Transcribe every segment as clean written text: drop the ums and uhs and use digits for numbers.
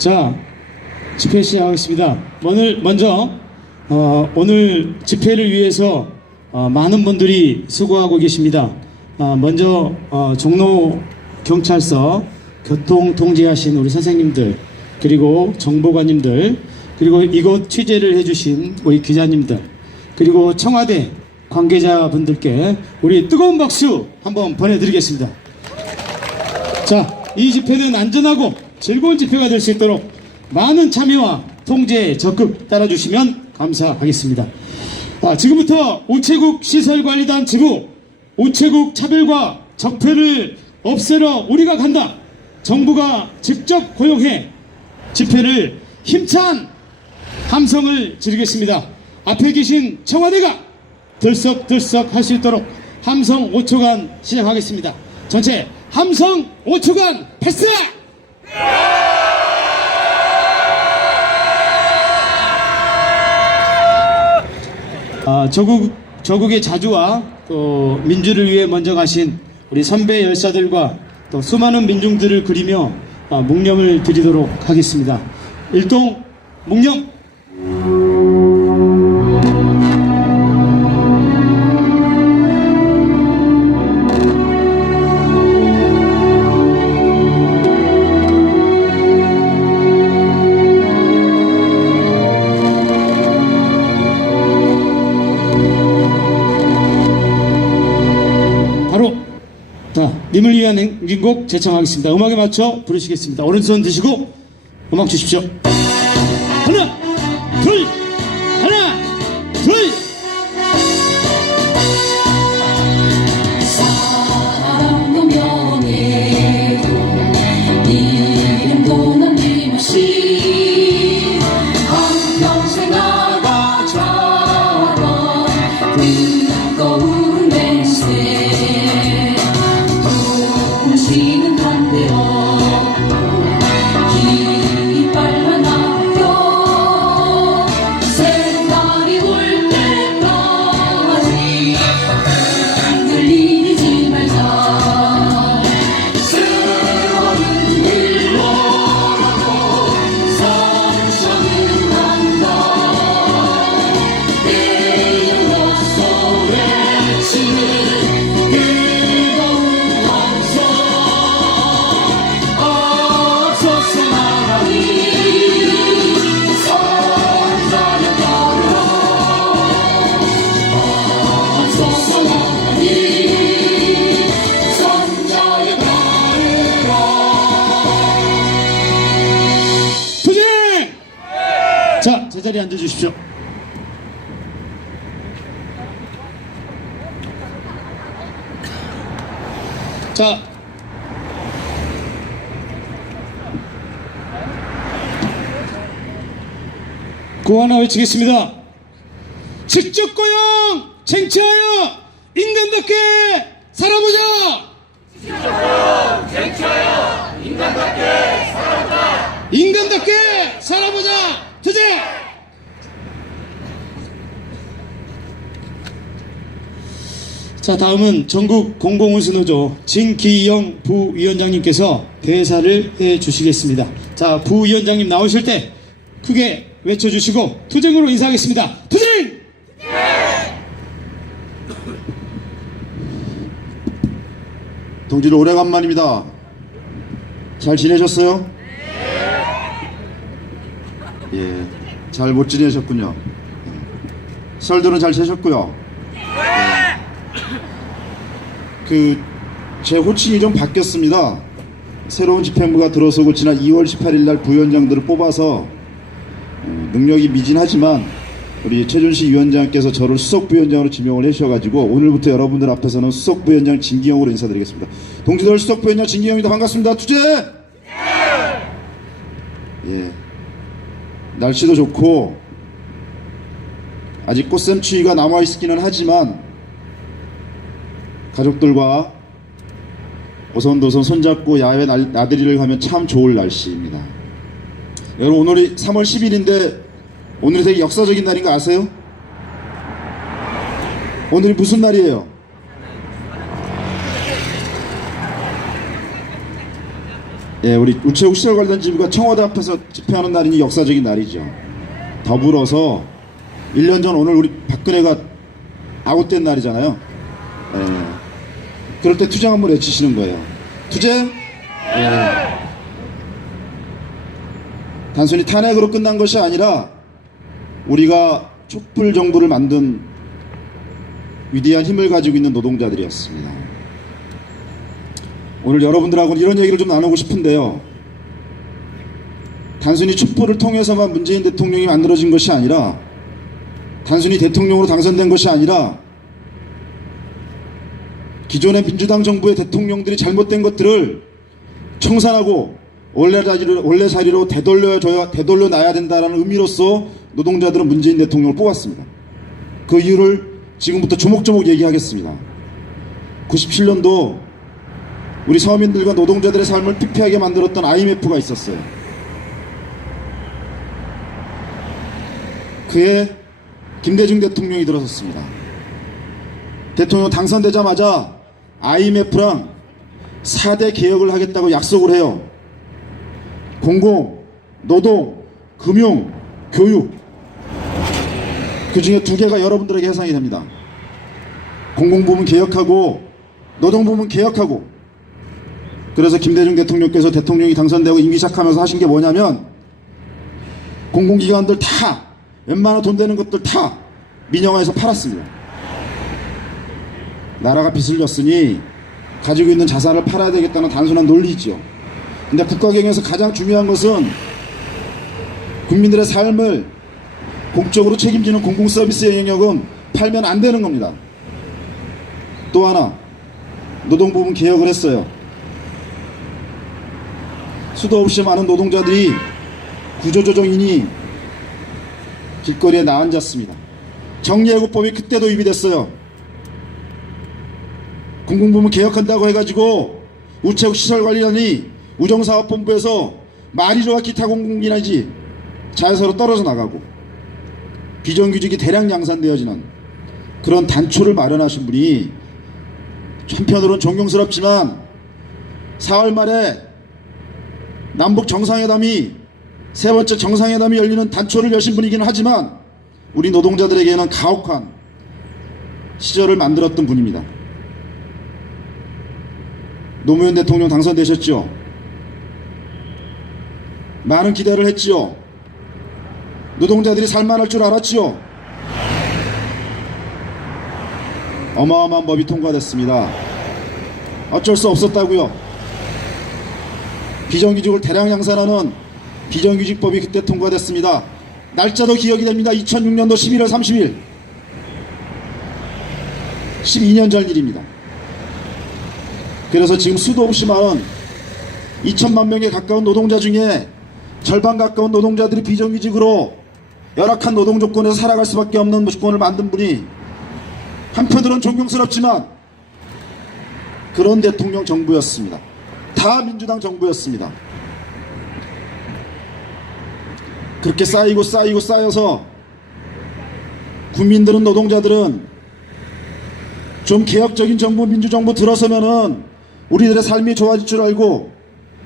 자, 집회 시작하겠습니다. 먼저 오늘 집회를 위해서 많은 분들이 수고하고 계십니다. 먼저 종로 경찰서 교통 통제하신 우리 선생님들, 그리고 정보관님들, 그리고 이곳 취재를 해주신 우리 기자님들, 그리고 청와대 관계자분들께 우리 뜨거운 박수 한번 보내드리겠습니다. 자, 이 집회는 안전하고 즐거운 집회가 될 수 있도록 많은 참여와 통제에 적극 따라주시면 감사하겠습니다. 지금부터 우체국 시설관리단 지부 우체국 차별과 적폐를 없애러 우리가 간다. 정부가 직접 고용해 집회를 힘찬 함성을 지르겠습니다. 앞에 계신 청와대가 들썩들썩 할 수 있도록 함성 5초간 시작하겠습니다. 전체 함성 5초간 패스! 조국의 자주와 또 민주를 위해 먼저 가신 우리 선배 열사들과 또 수많은 민중들을 그리며 묵념을 드리도록 하겠습니다. 일동 묵념. 님을 위한 행진곡 제청하겠습니다. 음악에 맞춰 부르시겠습니다. 오른손 드시고 음악 주십시오. 하나, 둘, 하나, 둘. 사랑도 명예도 이름도 남김없이 한평생 나가자던 뜨거운 맹세 시는 반대 없고 깃발만 남겨 새날이 올 때까지 흔들리지 말자. 새로운 길로 가고 상처는 난다. 내 영혼서 외치는 자, 제자리에 앉아주십시오. 자, 구호 하나 외치겠습니다. 직접 고용 쟁취하여 인간답게 살아보자. 직접 고용 쟁취하여 인간답게 살아보자. 인간답게 살아보자. 투쟁! 자, 다음은 전국 공공운수노조 진기영 부위원장님께서 대사를 해주시겠습니다. 자, 부위원장님 나오실 때 크게 외쳐주시고 투쟁으로 인사하겠습니다. 투쟁! 동지들 오래간만입니다. 잘 지내셨어요? 예, 잘 못 지내셨군요. 설들은 잘 채셨고요. 제 호칭이 좀 바뀌었습니다. 새로운 집행부가 들어서고 지난 2월 18일 날 부위원장들을 뽑아서 능력이 미진하지만 우리 최준식 위원장께서 저를 수석부위원장으로 지명을 해주셔가지고 오늘부터 여러분들 앞에서는 수석부위원장 진기영으로 인사드리겠습니다. 동지들 수석부위원장 진기영입니다. 반갑습니다. 투쟁! 예. 날씨도 좋고 아직 꽃샘추위가 남아있기는 하지만 가족들과 오손도손 손잡고 야외 나들이를 가면 참 좋을 날씨입니다. 여러분, 오늘이 3월 10일인데 오늘이 되게 역사적인 날인 거 아세요? 오늘이 무슨 날이에요? 예, 우리 우체국 시설관리단지부가 청와대 앞에서 집회하는 날이니 역사적인 날이죠. 더불어서 1년 전 오늘 우리 박근혜가 아웃된 날이잖아요. 예, 그럴 때 투쟁 한번 외치시는 거예요. 투쟁! 예. 단순히 탄핵으로 끝난 것이 아니라 우리가 촛불 정부를 만든 위대한 힘을 가지고 있는 노동자들이었습니다. 오늘 여러분들하고는 이런 얘기를 좀 나누고 싶은데요. 단순히 촛불을 통해서만 문재인 대통령이 만들어진 것이 아니라, 단순히 대통령으로 당선된 것이 아니라, 기존의 민주당 정부의 대통령들이 잘못된 것들을 청산하고 원래 자리로 되돌려놔야 된다는 의미로서 노동자들은 문재인 대통령을 뽑았습니다. 그 이유를 지금부터 조목조목 얘기하겠습니다. 97년도 우리 서민들과 노동자들의 삶을 피폐하게 만들었던 IMF가 있었어요. 그해 김대중 대통령이 들어섰습니다. 대통령 당선되자마자 IMF랑 4대 개혁을 하겠다고 약속을 해요. 공공, 노동, 금융, 교육. 그 중에 2개가 여러분들에게 해당이 됩니다. 공공부문 개혁하고 노동부문 개혁하고. 그래서 김대중 대통령께서 대통령이 당선되고 임기 시작하면서 하신 게 뭐냐면, 공공기관들 다, 웬만한 돈 되는 것들 다 민영화해서 팔았습니다. 나라가 빚을 졌으니 가지고 있는 자산을 팔아야 되겠다는 단순한 논리죠. 근데 국가경영에서 가장 중요한 것은 국민들의 삶을 공적으로 책임지는 공공서비스의 영역은 팔면 안 되는 겁니다. 또 하나, 노동부문 개혁을 했어요. 수도 없이 많은 노동자들이 구조조정이니 길거리에 나앉았습니다. 정리해고법이 그때 도입이 됐어요. 공공부문 개혁한다고 해가지고 우체국 시설관리단이 우정사업본부에서 말이 좋아 기타 공공기관이지 자회사로 떨어져 나가고 비정규직이 대량 양산되어지는 그런 단초를 마련하신 분이, 한편으로는 존경스럽지만 4월 말에 남북 정상회담이, 3번째 정상회담이 열리는 단초를 여신 분이기는 하지만 우리 노동자들에게는 가혹한 시절을 만들었던 분입니다. 노무현 대통령 당선되셨죠. 많은 기대를 했지요. 노동자들이 살만할 줄 알았지요. 어마어마한 법이 통과됐습니다. 어쩔 수 없었다고요. 비정규직을 대량 양산하는 비정규직법이 그때 통과됐습니다. 날짜도 기억이 됩니다. 2006년도 11월 30일. 12년 전 일입니다. 그래서 지금 수도 없이 많은 2천만 명에 가까운 노동자 중에 절반 가까운 노동자들이 비정규직으로 열악한 노동 조건에서 살아갈 수밖에 없는 조건을 만든 분이, 한편으로는 존경스럽지만 그런 대통령 정부였습니다. 다 민주당 정부였습니다. 그렇게 쌓여서 국민들은, 노동자들은 좀 개혁적인 정부, 민주정부 들어서면은 우리들의 삶이 좋아질 줄 알고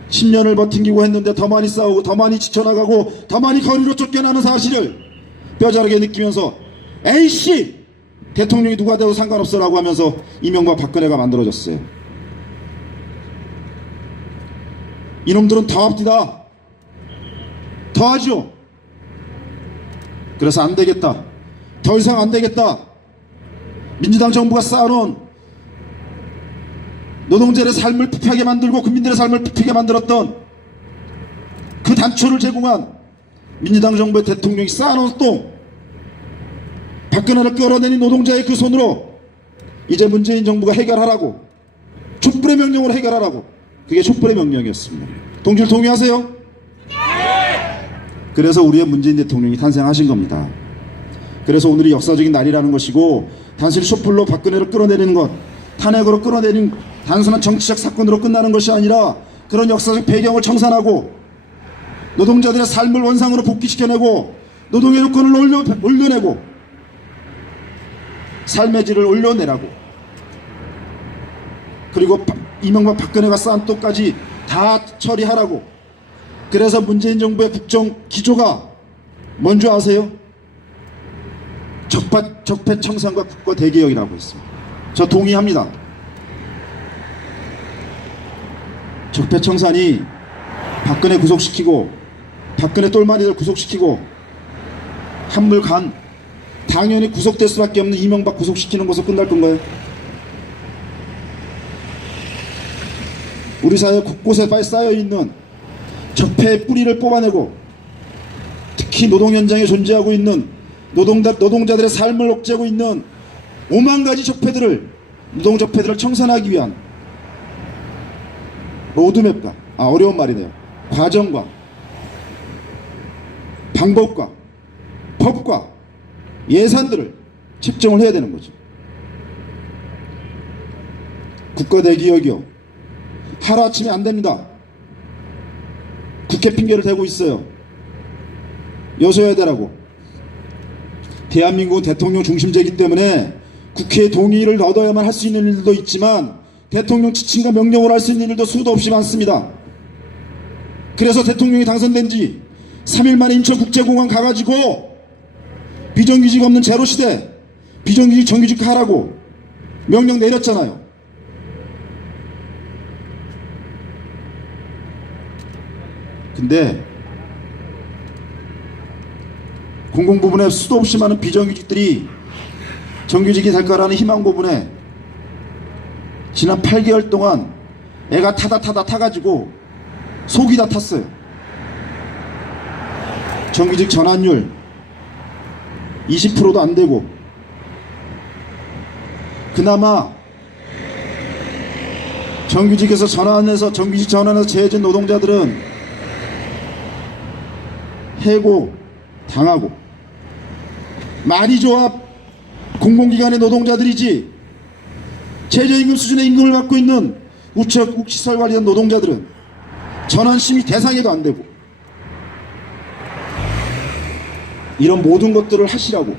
10년을 버티기고 했는데 더 많이 싸우고 더 많이 지쳐나가고 더 많이 거리로 쫓겨나는 사실을 뼈저리게 느끼면서, 에이씨! 대통령이 누가 돼도 상관없어 라고 하면서 이명박 박근혜가 만들어졌어요. 이놈들은 더 합디다. 더 하죠. 그래서 안 되겠다. 더 이상 안 되겠다. 민주당 정부가 쌓아놓은 노동자의 삶을 피폐하게 만들고 국민들의 삶을 피폐하게 만들었던 그 단초를 제공한 민주당 정부의 대통령이 쌓아놓은 똥, 박근혜를 끌어내린 노동자의 그 손으로 이제 문재인 정부가 해결하라고, 촛불의 명령으로 해결하라고. 그게 촛불의 명령이었습니다. 동지들 동의하세요? 그래서 우리의 문재인 대통령이 탄생하신 겁니다. 그래서 오늘이 역사적인 날이라는 것이고, 단순히 촛불로 박근혜를 끌어내리는 것, 탄핵으로 끌어내린 단순한 정치적 사건으로 끝나는 것이 아니라, 그런 역사적 배경을 청산하고 노동자들의 삶을 원상으로 복귀시켜내고 노동의 요건을 올려내고 삶의 질을 올려내라고, 그리고 이명박 박근혜가 쌓은 똑까지 다 다 처리하라고. 그래서 문재인 정부의 국정 기조가 뭔지 아세요? 적폐청산과 국가 대개혁이라고 했습니다. 저 동의합니다. 적폐청산이 박근혜 구속시키고 박근혜 똘마니들 구속시키고 한물간 당연히 구속될 수밖에 없는 이명박 구속시키는 것으로 끝날 건가요? 우리 사회 곳곳에 쌓여있는 적폐의 뿌리를 뽑아내고 특히 노동 현장에 존재하고 있는 노동자들의 삶을 옥죄고 있는 5만 가지 적폐들을 노동 적폐들을 청산하기 위한 로드맵과 어려운 말이네요. 과정과 방법과 법과 예산들을 책정을 해야 되는 거죠. 국가 대기업이요. 하루아침에 안 됩니다. 국회 핑계를 대고 있어요. 여서야 되라고. 대한민국은 대통령 중심제이기 때문에 국회의 동의를 얻어야만 할 수 있는 일도 있지만 대통령 지침과 명령으로 할 수 있는 일도 수도 없이 많습니다. 그래서 대통령이 당선된 지 3일 만에 인천국제공항 가가지고 비정규직 없는 제로시대 비정규직 정규직 하라고 명령 내렸잖아요. 근데 공공부문에 수도 없이 많은 비정규직들이 정규직이 될 거라는 희망 부분에 지난 8개월 동안 애가 타가지고 속이 다 탔어요. 정규직 전환율 20%도 안 되고 그나마 정규직에서 정규직 전환해서 재해진 노동자들은 해고 당하고 말이 좋아 공공기관의 노동자들이지 최저임금 수준의 임금을 받고 있는 우체국 시설 관리한 노동자들은 전환심의 대상에도 안 되고 이런 모든 것들을 하시라고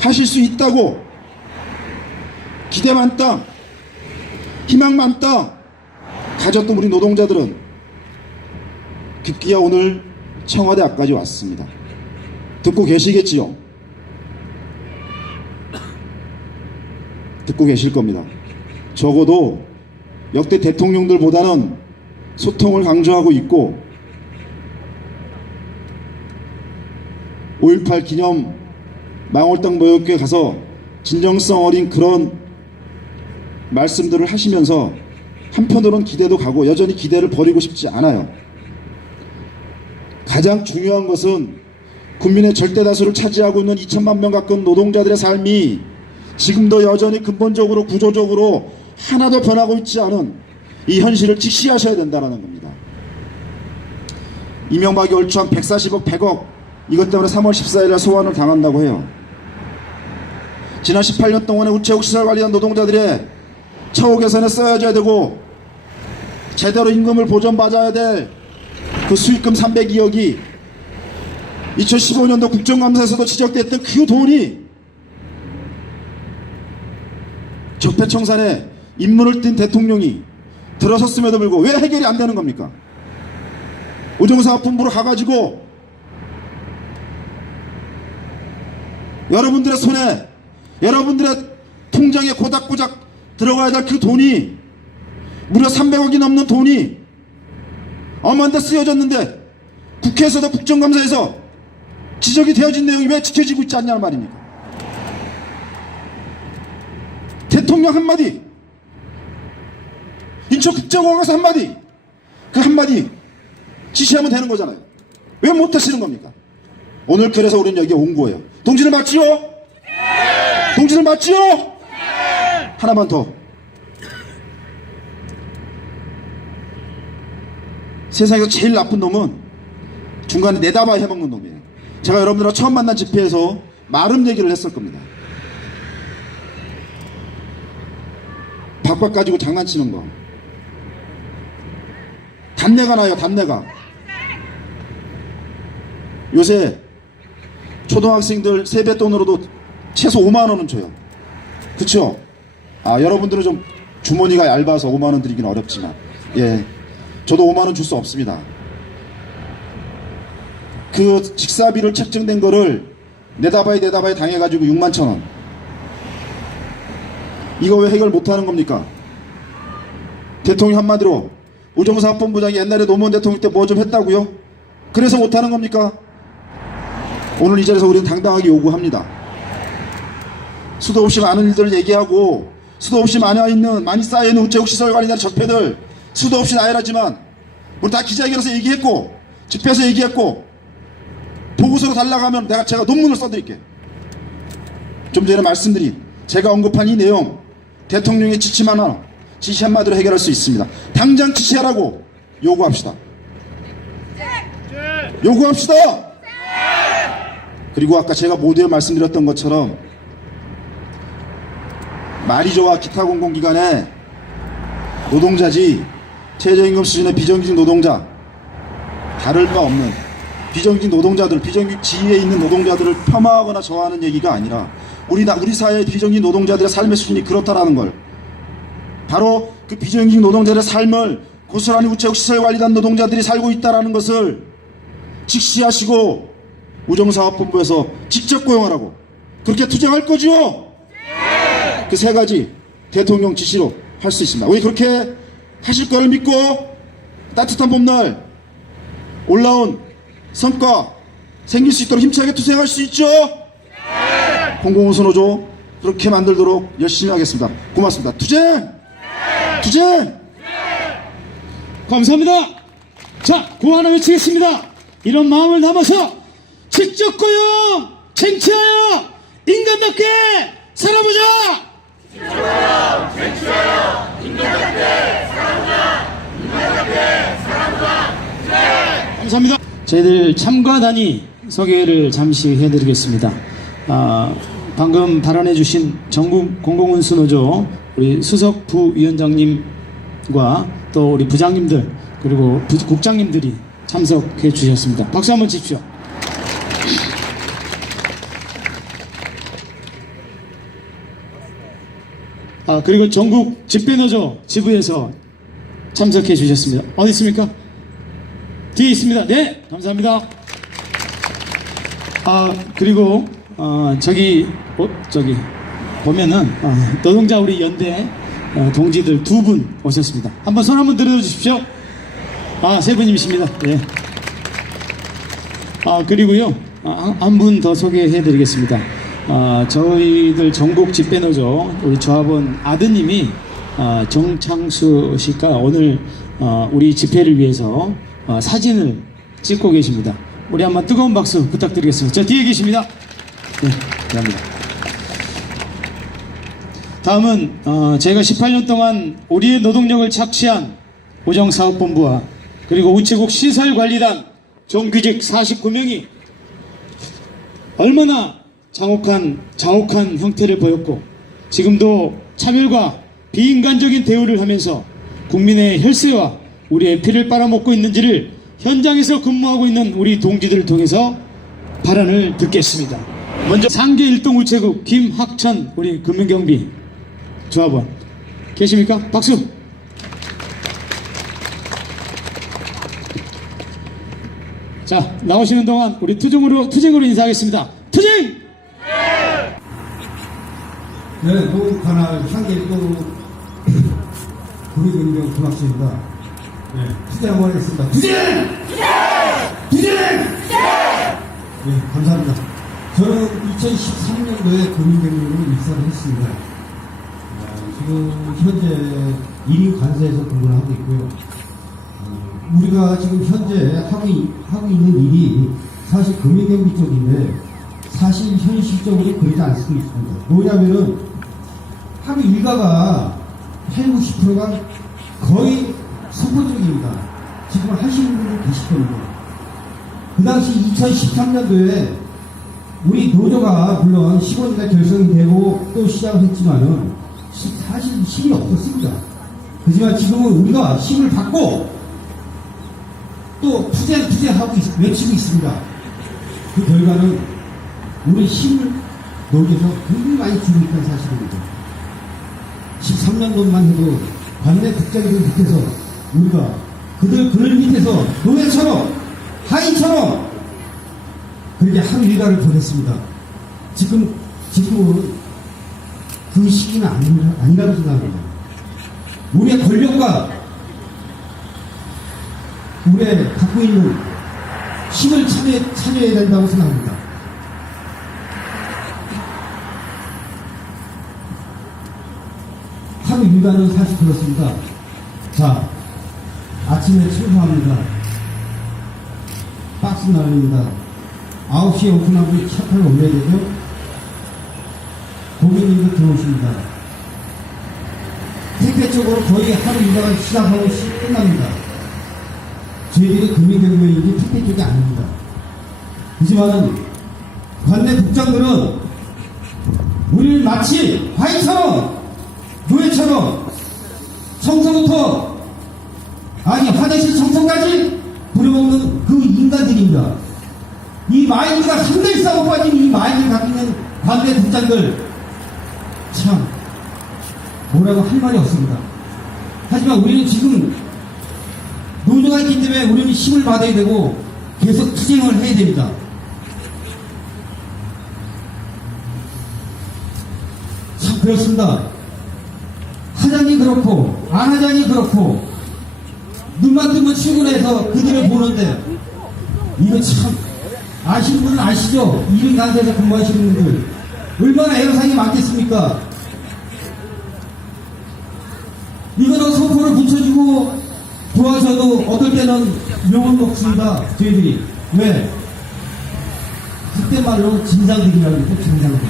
하실 수 있다고 기대 많다 희망 많다 가졌던 우리 노동자들은 급기야 오늘 청와대 앞까지 왔습니다. 듣고 계시겠지요? 듣고 계실 겁니다. 적어도 역대 대통령들보다는 소통을 강조하고 있고 5.18 기념 망월당 모욕교에 가서 진정성 어린 그런 말씀들을 하시면서 한편으로는 기대도 가고 여전히 기대를 버리고 싶지 않아요. 가장 중요한 것은 국민의 절대 다수를 차지하고 있는 2천만 명 가까운 노동자들의 삶이 지금도 여전히 근본적으로 구조적으로 하나도 변하고 있지 않은 이 현실을 직시하셔야 된다는 겁니다. 이명박이 얼추 한 140억 100억 이것 때문에 3월 14일에 소환을 당한다고 해요. 지난 18년 동안에 우체국 시설 관리한 노동자들의 처우 개선에 써야져야 되고 제대로 임금을 보전받아야 될 그 수익금 302억이 2015년도 국정감사에서도 지적됐던 그 돈이 적폐청산에 입문을 띈 대통령이 들어섰음에도 불구하고 왜 해결이 안 되는 겁니까? 우정사업본부로 가가지고 여러분들의 손에 여러분들의 통장에 고닥고닥 들어가야 될 그 돈이 무려 300억이 넘는 돈이 엄한 데 쓰여졌는데 국회에서도 국정감사에서 지적이 되어진 내용이 왜 지켜지고 있지 않냐는 말입니까? 대통령 한마디 인천국제공항 가서 한마디 그 한마디 지시하면 되는 거잖아요. 왜 못하시는 겁니까? 오늘 그래서 우리는 여기에 온 거예요. 동지들 맞지요? 동지들 맞지요? 하나만 더 세상에서 제일 나쁜 놈은 중간에 내다봐 해먹는 놈이에요. 제가 여러분들과 처음 만난 집회에서 마름 얘기를 했을 겁니다. 박박 가지고 장난치는 거 단내가 나요. 단내가 요새 초등학생들 세뱃돈으로도 최소 5만원은 줘요. 그쵸? 여러분들은 좀 주머니가 얇아서 5만원 드리긴 어렵지만 예, 저도 5만 원 줄 수 없습니다. 그 식사비를 책정된 거를 내다봐야 당해가지고 6만 천 원. 이거 왜 해결 못하는 겁니까? 대통령 한마디로 우정사업본부장이 옛날에 노무현 대통령 때 뭐 좀 했다고요? 그래서 못하는 겁니까? 오늘 이 자리에서 우리는 당당하게 요구합니다. 수도 없이 많은 일들을 얘기하고 수도 없이 많이 쌓여있는 우체국시설 관리자 적폐들 수도 없이 나열하지만 우리 다 기자회견에서 얘기했고 집회에서 얘기했고 보고서로 달라가면 제가 논문을 써드릴게. 좀 전에 말씀드린 제가 언급한 이 내용 대통령의 지시 한마디로 해결할 수 있습니다. 당장 지시하라고 요구합시다. 요구합시다. 그리고 아까 제가 모두에 말씀드렸던 것처럼 마리조와 기타 공공기관의 노동자지 최저임금 수준의 비정규직 노동자 다를 바 없는 비정규직 노동자들, 비정규직 지위에 있는 노동자들을 폄하하거나 저하하는 얘기가 아니라 우리 사회의 비정규직 노동자들의 삶의 수준이 그렇다라는 걸 바로 그 비정규직 노동자들의 삶을 고스란히 우체국 시설관리단 노동자들이 살고 있다는 것을 직시하시고 우정사업본부에서 직접 고용하라고 그렇게 투쟁할 거죠? 그 세 가지 대통령 지시로 할 수 있습니다. 우리 그렇게 하실 거를 믿고 따뜻한 봄날 올라온 성과 생길 수 있도록 힘차게 투쟁할 수 있죠? 공공운수 노조 그렇게 만들도록 열심히 하겠습니다. 고맙습니다. 투쟁! 투쟁! 감사합니다. 자, 구호 하나 외치겠습니다. 이런 마음을 담아서 직접 고용 쟁취하여 인간답게 살아보자. 감사합니다. 저희들 참가 단위 소개를 잠시 해드리겠습니다. 방금 발언해주신 전국 공공운수노조 우리 수석 부위원장님과 또 우리 부장님들 그리고 국장님들이 참석해 주셨습니다. 박수 한번 치십시오. 그리고 전국 집배노조 지부에서 참석해 주셨습니다. 어디 있습니까? 뒤에 있습니다. 네, 감사합니다. 그리고 저기 보면은 노동자 우리 연대 동지들 2분 오셨습니다. 한번 손 한번 들어주십시오. 3분이십니다. 네. 그리고요 한 분 더 소개해 드리겠습니다. 저희들 전국 집배노조 우리 조합원 아드님이 정창수 씨가 오늘 우리 집회를 위해서 사진을 찍고 계십니다. 우리 한번 뜨거운 박수 부탁드리겠습니다. 저 뒤에 계십니다. 네, 감사합니다. 다음은 제가 18년 동안 우리의 노동력을 착취한 우정사업본부와 그리고 우체국 시설관리단 정규직 49명이 얼마나 장혹한 형태를 보였고 지금도 차별과 비인간적인 대우를 하면서 국민의 혈세와 우리의 피를 빨아먹고 있는지를 현장에서 근무하고 있는 우리 동지들을 통해서 발언을 듣겠습니다. 먼저 상계 1동 우체국 김학천 우리 금융경비 조합원 계십니까? 박수. 자, 나오시는 동안 우리 투쟁으로 인사하겠습니다. 투쟁! 네, 노관할 상계 1동 구리금경 김학수입니다. 네, 투쟁 한번 하겠습니다. 투쟁! 투쟁! 네, 감사합니다. 저는 2013년도에 금융경비로 입사를 했습니다. 지금 현재 1인 관세에서 근무를 하고 있고요. 우리가 지금 현재 하고 있는 일이 사실 금융경비 쪽인데 사실 현실적으로 그러지 않고 있습니다. 뭐냐면은 하루 일과가 80, 90%가 거의 선포적입니다. 지금 하시는 분들 계실 겁니다. 그 당시 2013년도에 우리 노조가 물론 15일날 결성이 되고 또 시작을 했지만은 사실 힘이 없었습니다. 하지만 지금은 우리가 힘을 받고 또 투쟁하고 외치고 있습니다. 그 결과는 우리 힘을 노조에서 굉장히 많이 주고 있다는 사실입니다. 13년도만 해도 관내 국장들 밑에서 우리가 그들 밑에서 노예처럼 하인처럼 그렇게 하루 일과를 보냈습니다. 지금은 그 시기는 아니라고 생각합니다. 우리의 권력과 우리의 갖고 있는 힘을 찾아야 된다고 생각합니다. 하루 일과는 사실 그렇습니다. 자, 아침에 출근합니다. 박스 나릅니다. 9시에 오픈하고 샷을 올려야 되죠. 고객님도 들어오십니다. 택배 쪽으로 거의 하루 일과가 시작하고 끝납니다. 저희들이 금융경영인지 택배 쪽이 아닙니다. 하지만 관내 국장들은 우리를 마치 화이처럼 노예처럼 청소부터 화장실 청소까지 부려먹는 그 인간들입니다. 이 마인드가 상당히 싸고 빠진 이 마인드를 갖고 있는 관내 국장들 참 뭐라고 할 말이 없습니다. 하지만 우리는 지금 노조가 있기 때문에 우리는 힘을 받아야 되고 계속 투쟁을 해야 됩니다. 참 그렇습니다. 하자니 그렇고 안 하자니 그렇고 눈만 뜨면 출근해서 그들을 보는데 이거 참 아시는 분은 아시죠? 1인 단체에서 근무하시는 분들 얼마나 애로사항이 많겠습니까? 이거는 소포를 붙여주고 도와줘도 어떨 때는 욕을 먹습니다. 저희들이. 왜? 그때 말로 진상들이라고 했고 진상들.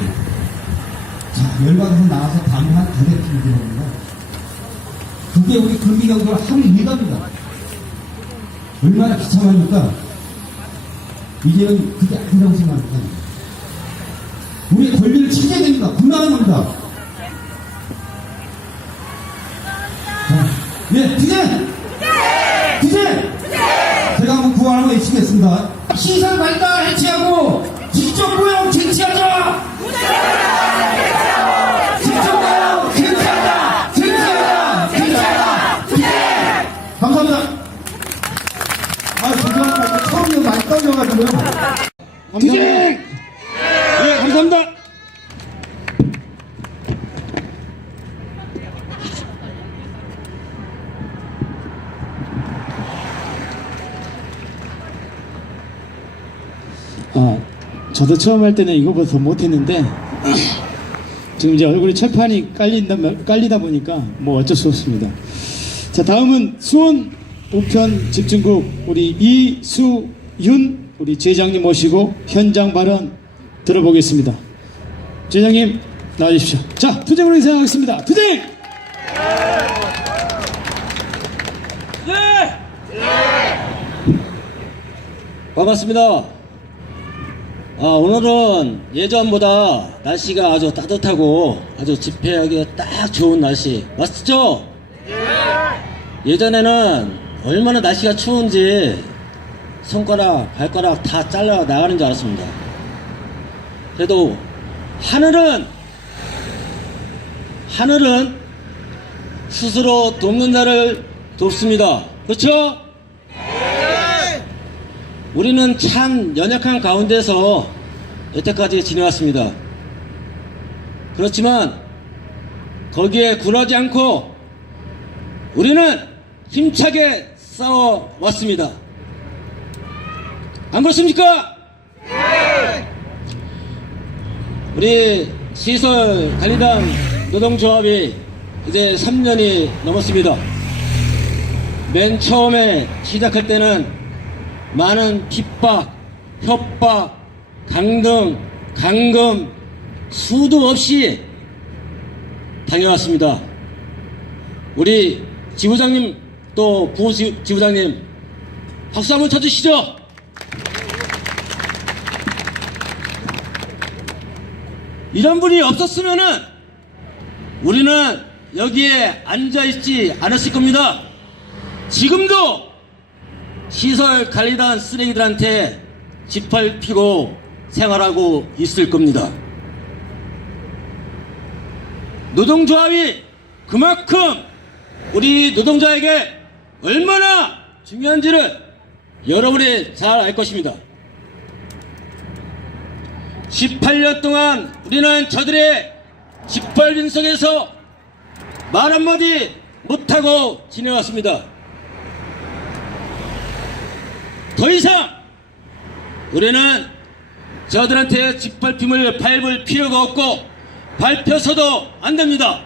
자, 열받아서 나와서 담배 한 2대 피우는 겁니다. 그게 우리 금비경도 하루 일갑니다. 얼마나 비참합니까? 이제는 그게 아니라고 생각합니다. 우리의 권리를 찾아야 됩니다. 분명한 겁니다. 자, 예, 투쟁! 투쟁! 제가 한번 구호를 외치겠습니다. 시설 발달 해체하고 직접 고용 쟁취하자! 직접 고용 쟁취하자! 쟁취하자! 쟁취하자! 투쟁! 감사합니다. 죄송합니다. 처음에 많이 떨려가지고요. 투쟁! 예, 감사합니다. 저도 처음 할 때는 이거보다 더 못했는데 지금 이제 얼굴에 철판이 깔리다 보니까 뭐 어쩔 수 없습니다. 자, 다음은 수원 우편 집중국 우리 이수윤 우리 제장님 모시고 현장 발언 들어보겠습니다. 제장님 나와주십시오. 자, 투쟁으로 인사하겠습니다. 투쟁! 반갑습니다. 오늘은 예전보다 날씨가 아주 따뜻하고 아주 집회하기가 딱 좋은 날씨 맞죠? 예전에는 얼마나 날씨가 추운지 손가락 발가락 다 잘라 나가는 줄 알았습니다. 그래도 하늘은 스스로 돕는 자를 돕습니다. 그렇죠? 우리는 참 연약한 가운데서 여태까지 지내왔습니다. 그렇지만 거기에 굴하지 않고 우리는 힘차게 싸워왔습니다. 안 그렇습니까? 우리 시설관리단 노동조합이 이제 3년이 넘었습니다. 맨 처음에 시작할 때는 많은 핍박, 협박, 강등, 감금 수도 없이 당해왔습니다. 우리 지부장님 또 부지부장님 박수 한번 쳐주시죠. 이런 분이 없었으면은 우리는 여기에 앉아있지 않았을 겁니다. 지금도 시설관리단 쓰레기들한테 짓밟히고 생활하고 있을 겁니다. 노동조합이 그만큼 우리 노동자에게 얼마나 중요한지를 여러분이 잘 알 것입니다. 18년 동안 우리는 저들의 짓밟림 속에서 말 한마디 못하고 지내왔습니다. 더 이상 우리는 저들한테 짓밟힘을 밟을 필요가 없고 밟혀서도 안 됩니다.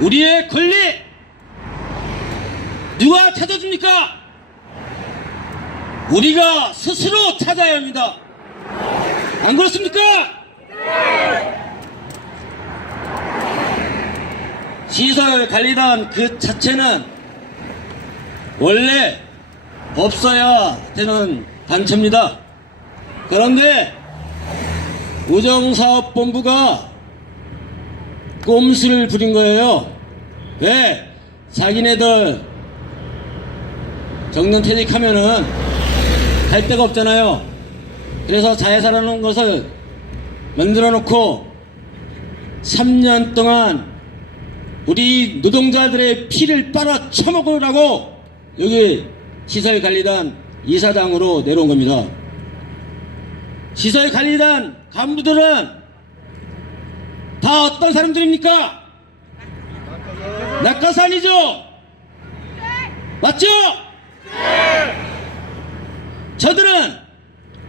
우리의 권리 누가 찾아줍니까? 우리가 스스로 찾아야 합니다. 안 그렇습니까? 시설관리단 그 자체는 원래 없어야 되는 단체입니다. 그런데 우정사업본부가 꼼수를 부린 거예요. 왜? 자기네들 정년퇴직하면은 갈 데가 없잖아요. 그래서 자회사라는 것을 만들어 놓고 3년 동안 우리 노동자들의 피를 빨아 처먹으라고 여기 시설관리단 이사장으로 내려온 겁니다. 시설관리단 간부들은 다 어떤 사람들입니까? 낙하산이죠? 맞죠? 저들은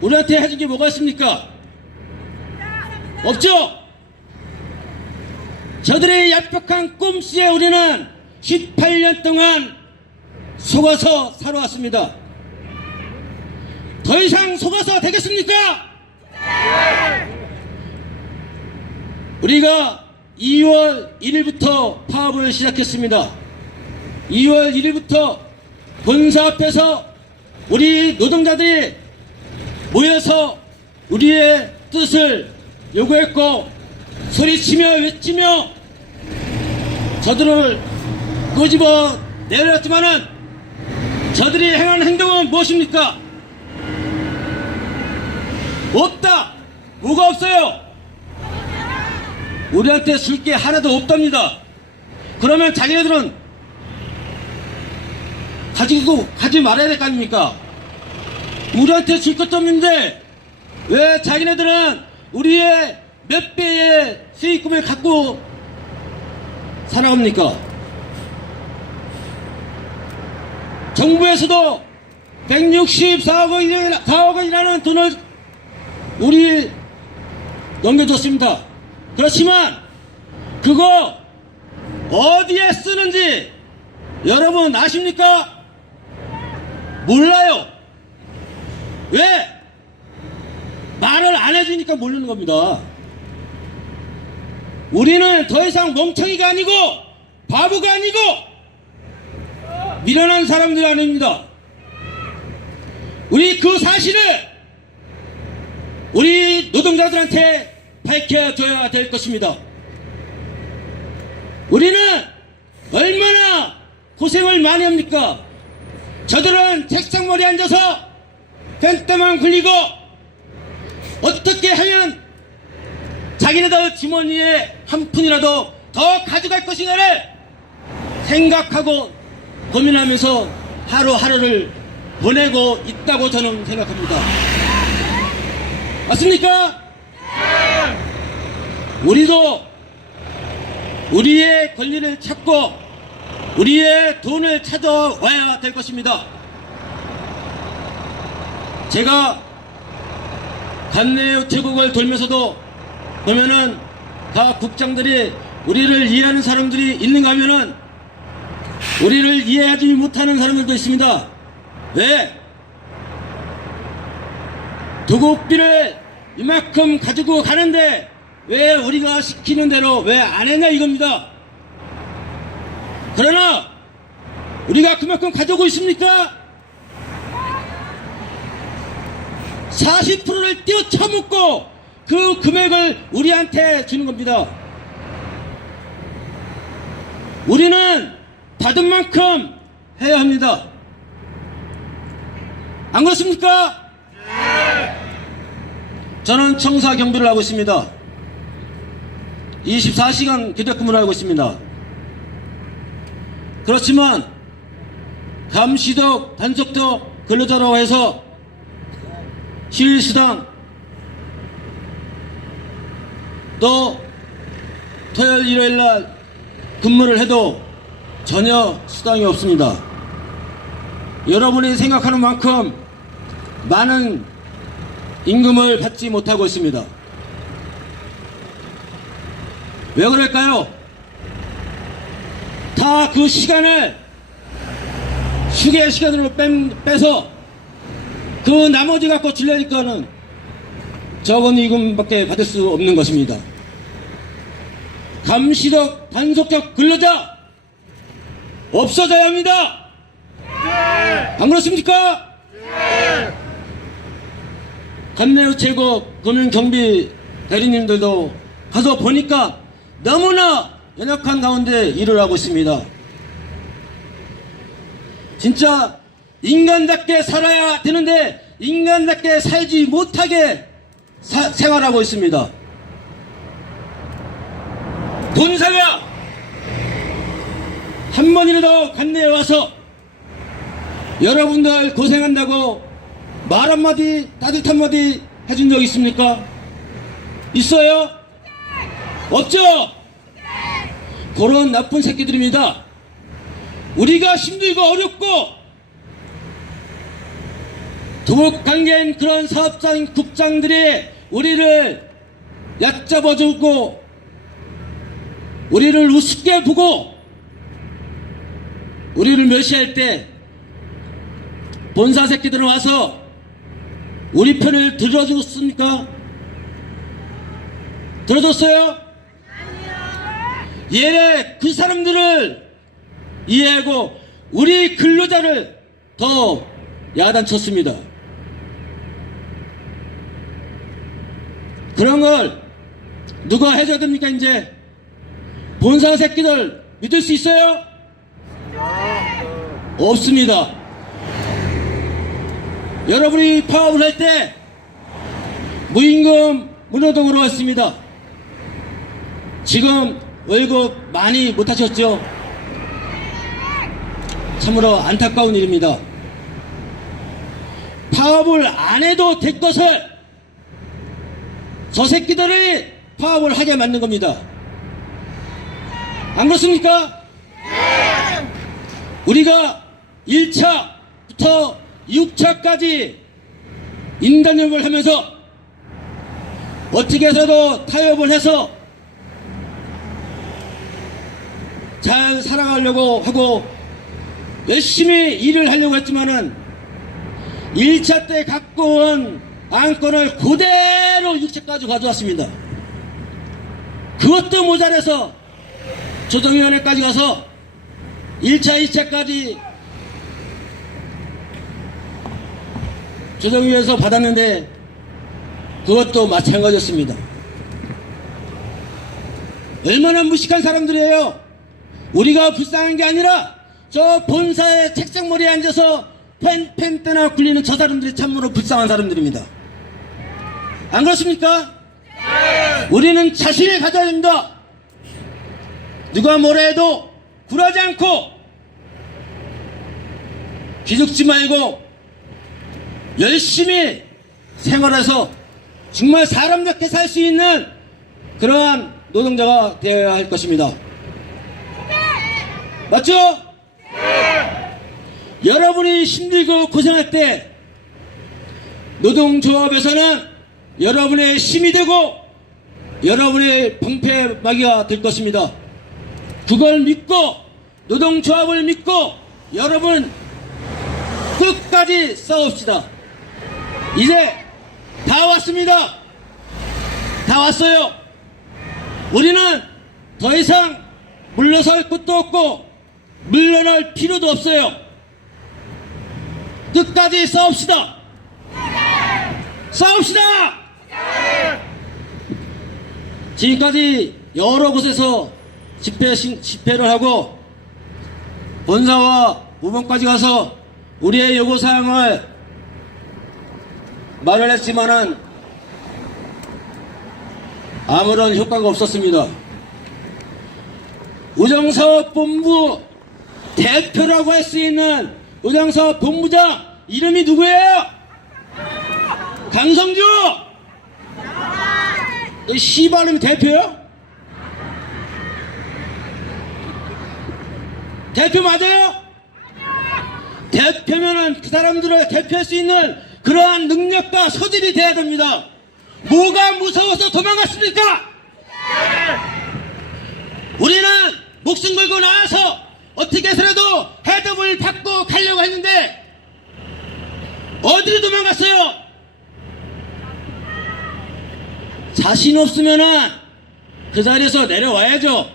우리한테 해준 게 뭐가 있습니까? 없죠? 저들의 얄팍한 꼼수에 우리는 18년 동안 속아서 살아왔습니다. 더 이상 속아서 되겠습니까? 우리가 2월 1일부터 파업을 시작했습니다. 2월 1일부터 본사 앞에서 우리 노동자들이 모여서 우리의 뜻을 요구했고 소리치며 외치며 저들을 꼬집어 내렸지만은 저들이 행한 행동은 무엇입니까? 없다. 뭐가 없어요? 우리한테 줄 게 하나도 없답니다. 그러면 자기네들은 가지 말아야 될 거 아닙니까? 우리한테 줄 것도 없는데 왜 자기네들은 우리의 몇 배의 수익금을 갖고 살아갑니까? 정부에서도 164억 원이라는 돈을 우리 넘겨줬습니다. 그렇지만 그거 어디에 쓰는지 여러분 아십니까? 몰라요. 왜? 말을 안 해주니까 모르는 겁니다. 우리는 더 이상 멍청이가 아니고 바보가 아니고 미련한 사람들이 아닙니다. 우리 그 사실을 우리 노동자들한테 밝혀줘야 될 것입니다. 우리는 얼마나 고생을 많이 합니까? 저들은 책상머리에 앉아서 펜트만 굴리고 어떻게 하면 자기네들 주머니에 한 푼이라도 더 가져갈 것인가를 생각하고 고민하면서 하루하루를 보내고 있다고 저는 생각합니다. 맞습니까? 우리도 우리의 권리를 찾고 우리의 돈을 찾아와야 될 것입니다. 제가 관내 우체국을 돌면서도 보면은 각 국장들이 우리를 이해하는 사람들이 있는가 하면은 우리를 이해하지 못하는 사람들도 있습니다. 왜? 도급비를 이만큼 가지고 가는데 왜 우리가 시키는 대로 왜 안 했냐 이겁니다. 그러나 우리가 그만큼 가져오고 있습니까? 40%를 떼어쳐먹고 그 금액을 우리한테 주는 겁니다. 우리는 받은 만큼 해야 합니다. 안 그렇습니까? 저는 청사 경비를 하고 있습니다. 24시간 교대근무를 하고 있습니다. 그렇지만 감시적, 단속적 근로자라고 해서 휴일수당 또 토요일 일요일날 근무를 해도 전혀 수당이 없습니다. 여러분이 생각하는 만큼 많은 임금을 받지 못하고 있습니다. 왜 그럴까요? 다 그 시간을 휴게 시간으로 빼서 그 나머지 갖고 주려니까는 적은 임금밖에 받을 수 없는 것입니다. 감시적, 단속적 근로자 없어져야 합니다. 안 그렇습니까? 관내우체국 금융경비 대리님들도 가서 보니까 너무나 연약한 가운데 일을 하고 있습니다. 진짜 인간답게 살아야 되는데 인간답게 살지 못하게 생활하고 있습니다. 본사가 한 번이라도 관내에 와서 여러분들 고생한다고 말 한마디, 따뜻 한마디 해준 적 있습니까? 있어요? 없죠? 그런 나쁜 새끼들입니다. 우리가 힘들고 어렵고 두목관계인 그런 사업장, 국장들이 우리를 얕잡아주고 우리를 우습게 보고 우리를 멸시할 때 본사 새끼들은 와서 우리 편을 들어줬습니까? 들어줬어요? 얘네 그 사람들을 이해하고 우리 근로자를 더 야단쳤습니다. 그런 걸 누가 해줘야 됩니까? 이제 본사 새끼들 믿을 수 있어요? 없습니다. 여러분이 파업을 할 때 무임금 무노동으로 왔습니다. 지금 월급 많이 못하셨죠? 참으로 안타까운 일입니다. 파업을 안 해도 될 것을 저 새끼들이 파업을 하게 만든 겁니다. 안 그렇습니까? 우리가 1차부터 6차까지 인단협을 하면서 어떻게 해서도 타협을 해서 잘 살아가려고 하고 열심히 일을 하려고 했지만은 1차 때 갖고 온 안건을 그대로 6차까지 가져왔습니다. 그것도 모자라서 조정위원회까지 가서 1차, 2차까지 조정위에서 받았는데 그것도 마찬가지였습니다. 얼마나 무식한 사람들이에요. 우리가 불쌍한 게 아니라 저 본사의 책상머리에 앉아서 펜 때나 굴리는 저 사람들이 참으로 불쌍한 사람들입니다. 안 그렇습니까? 우리는 자신을 가져야 됩니다. 누가 뭐라 해도 굴하지 않고 기죽지 말고 열심히 생활해서 정말 사람답게 살 수 있는 그러한 노동자가 되어야 할 것입니다. 맞죠? 여러분이 힘들고 고생할 때 노동조합에서는 여러분의 힘이 되고 여러분의 방패막이가 될 것입니다. 그걸 믿고 노동조합을 믿고 여러분 끝까지 싸웁시다. 이제 다 왔습니다. 다 왔어요. 우리는 더 이상 물러설 곳도 없고 물러날 필요도 없어요. 끝까지 싸웁시다. 싸웁시다. 지금까지 여러 곳에서 집회를 하고 본사와 부본까지 가서 우리의 요구사항을 말을 했지만은 아무런 효과가 없었습니다. 우정사업본부 대표라고 할 수 있는 노장사 본부장 이름이 누구예요? 강성주! 너 씨발놈 대표요? 대표 맞아요? 대표면은 그 사람들을 대표할 수 있는 그러한 능력과 소질이 돼야 됩니다. 뭐가 무서워서 도망갔습니까? 우리는 목숨 걸고 나와서 어떻게 해서라도 해답을 받고 가려고 했는데 어디로 도망갔어요? 자신 없으면은 그 자리에서 내려와야죠.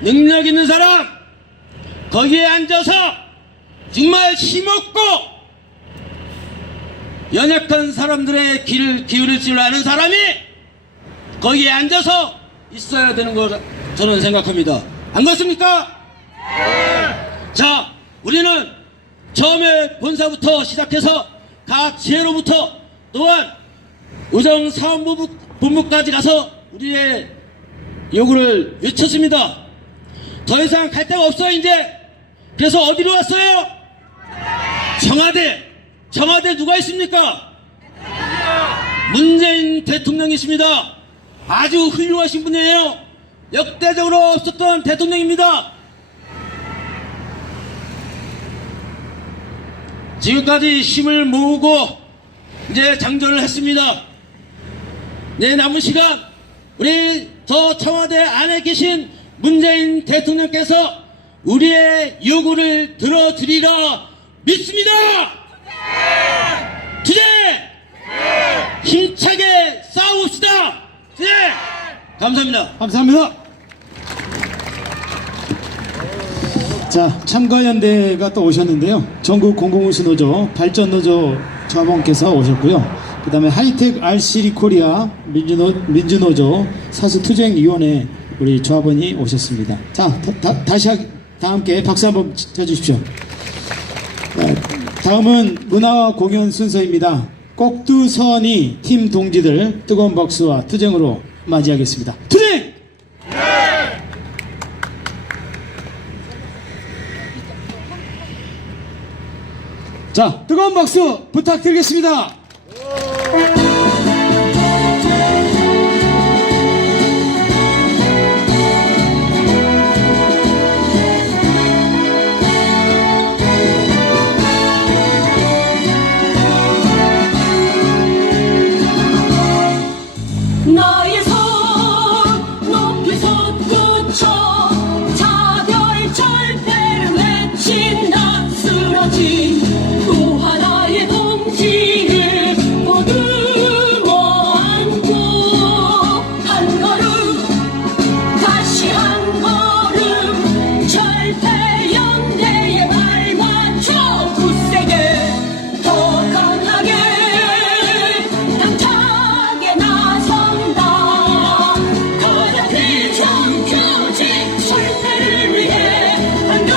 능력 있는 사람 거기에 앉아서 정말 힘없고 연약한 사람들의 귀를 기울일 줄 아는 사람이 거기에 앉아서 있어야 되는 거 저는 생각합니다. 안 그렇습니까? 자, 우리는 처음에 본사부터 시작해서 각 지회로부터 또한 우정사업본부까지 가서 우리의 요구를 외쳤습니다. 더 이상 갈 데가 없어요 이제. 그래서 어디로 왔어요? 청와대 누가 있습니까? 문재인 대통령이 있습니다. 아주 훌륭하신 분이에요. 역대적으로 없었던 대통령입니다. 지금까지 힘을 모으고 이제 장전을 했습니다. 내 남은 시간 우리 저 청와대 안에 계신 문재인 대통령께서 우리의 요구를 들어주리라 믿습니다. 투쟁! 힘차게 싸웁시다. 투쟁! 감사합니다. 감사합니다. 자, 참가연대가 또 오셨는데요. 전국 공공운수노조 발전노조 조합원께서 오셨고요. 그 다음에 하이텍 RCD 코리아 민주노조 사수투쟁위원회 우리 조합원이 오셨습니다. 자, 다 함께 박수 한번 쳐주십시오. 다음은 문화와 공연 순서입니다. 꼭두선이 팀 동지들 뜨거운 박수와 투쟁으로 맞이하겠습니다. 투쟁! 자, 뜨거운 박수 부탁드리겠습니다. 나의 손 높이 솟구쳐 차별 절대를 외친다. 쓰러진 또 하나의 동지를 보듬어 안고 한 걸음 다시 한 걸음 절대 연대에 발맞춰 굳세게 더 강하게 당차게 나선다. 가장 비정규직 실패를 위해 한결